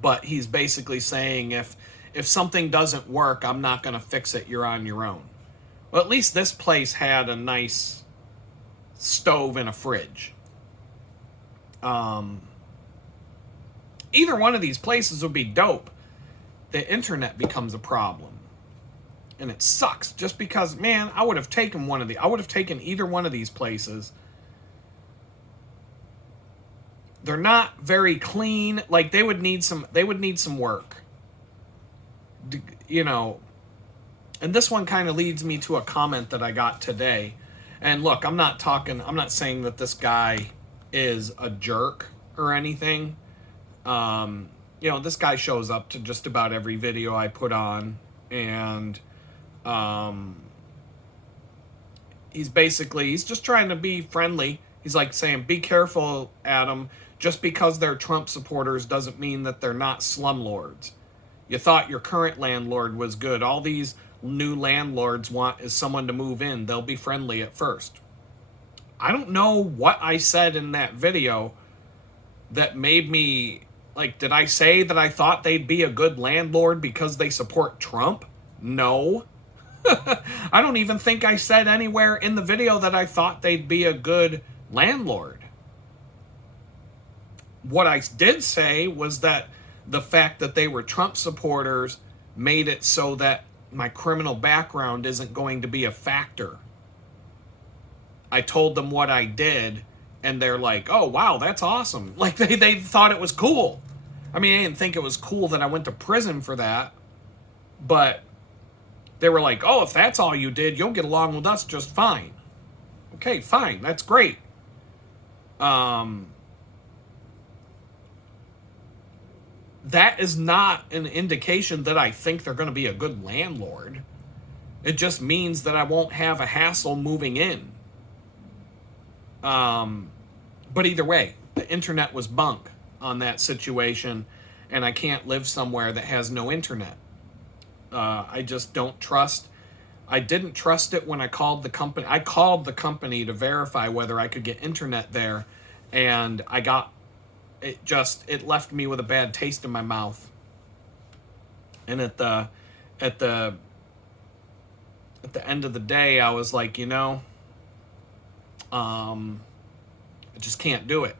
but he's basically saying if something doesn't work, I'm not going to fix it. You're on your own. Well, at least this place had a nice stove and a fridge. Either one of these places would be dope. The internet becomes a problem. And it sucks just because, man, I would have taken either one of these places. They're not very clean. Like they would need some work. You know, and this one kind of leads me to a comment that I got today. And look, I'm not saying that this guy is a jerk or anything. You know, this guy shows up to just about every video I put on, and he's just trying to be friendly. He's like saying, be careful, Adam. Just because they're Trump supporters doesn't mean that they're not slumlords. You thought your current landlord was good. All these new landlords want is someone to move in. They'll be friendly at first. I don't know what I said in that video that made me, like, did I say that I thought they'd be a good landlord because they support Trump? No. I don't even think I said anywhere in the video that I thought they'd be a good landlord. What I did say was that the fact that they were Trump supporters made it so that my criminal background isn't going to be a factor. I told them what I did, and they're like, oh, wow, that's awesome. Like, they thought it was cool. I mean, I didn't think it was cool that I went to prison for that, but they were like, oh, if that's all you did, you'll get along with us just fine. Okay, fine, that's great. That is not an indication that I think they're going to be a good landlord. It just means that I won't have a hassle moving in. But either way, the internet was bunk on that situation, and I can't live somewhere that has no internet. I just don't trust. I didn't trust it when I called the company. I called the company to verify whether I could get internet there, and it left me with a bad taste in my mouth. And at the end of the day, I was like, I just can't do it.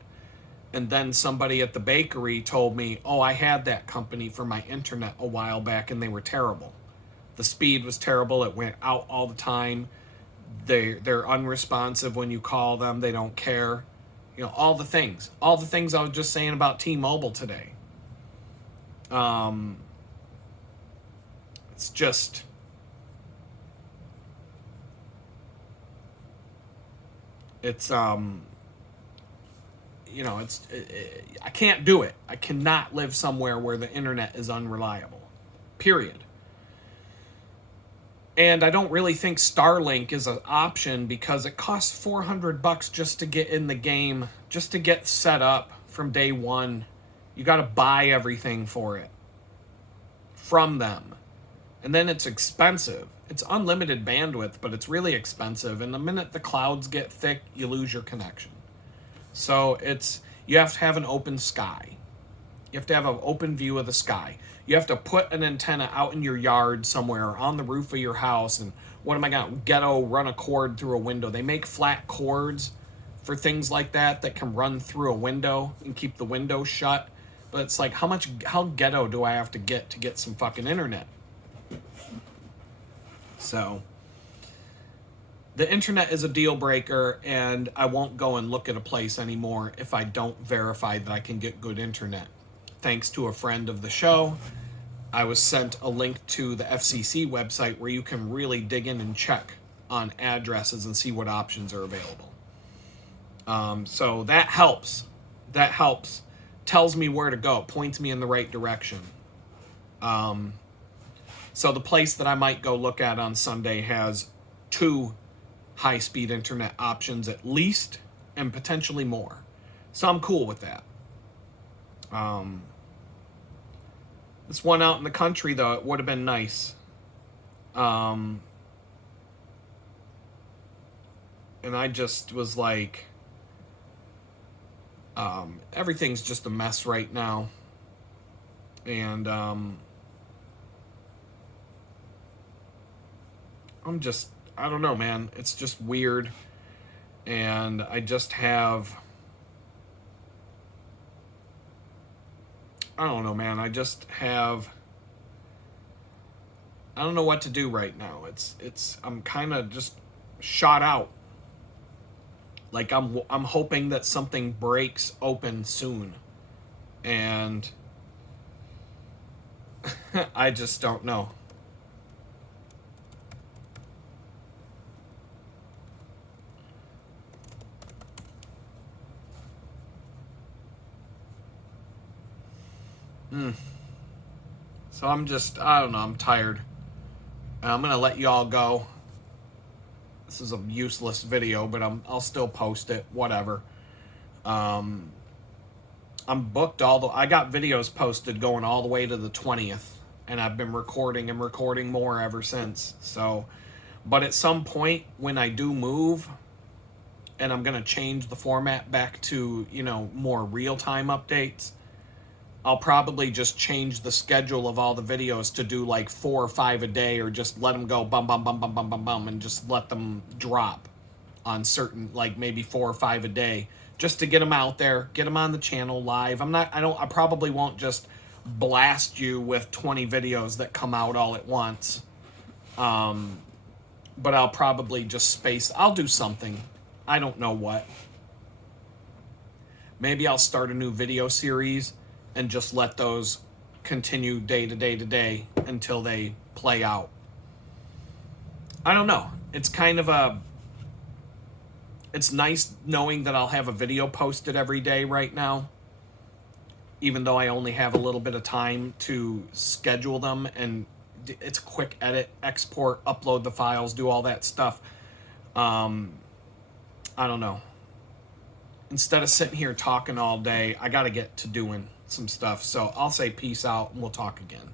And then somebody at the bakery told me, oh, I had that company for my internet a while back, and they were terrible. The speed was terrible. It went out all the time. They're unresponsive when you call them. They don't care. All the things I was just saying about T-Mobile today. It's just, I can't do it. I cannot live somewhere where the internet is unreliable. Period. And I don't really think Starlink is an option because it costs $400 just to get in the game, just to get set up from day one. You got to buy everything for it from them. And then it's expensive. It's unlimited bandwidth, but it's really expensive. And the minute the clouds get thick, you lose your connection. So you have to have an open sky. You have to have an open view of the sky. You have to put an antenna out in your yard somewhere on the roof of your house. And what am I going to ghetto run a cord through a window? They make flat cords for things like that can run through a window and keep the window shut. But it's like, how ghetto do I have to get some fucking internet? So the internet is a deal breaker, and I won't go and look at a place anymore if I don't verify that I can get good internet. Thanks to a friend of the show, I was sent a link to the FCC website where you can really dig in and check on addresses and see what options are available. So that helps. That helps. Tells me where to go. Points me in the right direction. So the place that I might go look at on Sunday has 2 high-speed internet options at least, and potentially more. So I'm cool with that. This one out in the country, though, it would have been nice. And I just was like, everything's just a mess right now. And I don't know, man. It's just weird. And I just have, I don't know, man. I don't know what to do right now. I'm kind of just shot out. Like I'm hoping that something breaks open soon. And I just don't know. So I don't know, I'm tired. I'm going to let you all go. This is a useless video, but I'll still post it, whatever. I'm booked I got videos posted going all the way to the 20th, and I've been recording and recording more ever since. So, but at some point when I do move, and I'm going to change the format back to, more real-time updates, I'll probably just change the schedule of all the videos to do like 4 or 5 a day, or just let them go bum, bum, bum, bum, bum, bum, bum, and just let them drop on certain, like maybe 4 or 5 a day, just to get them out there, get them on the channel live. I probably won't just blast you with 20 videos that come out all at once. But I'll probably just I'll do something. I don't know what. Maybe I'll start a new video series and just let those continue day to day to day until they play out. I don't know. It's kind of it's nice knowing that I'll have a video posted every day right now, even though I only have a little bit of time to schedule them, and it's a quick edit, export, upload the files, do all that stuff. I don't know. Instead of sitting here talking all day, I got to get to doing some stuff. So I'll say peace out, and we'll talk again.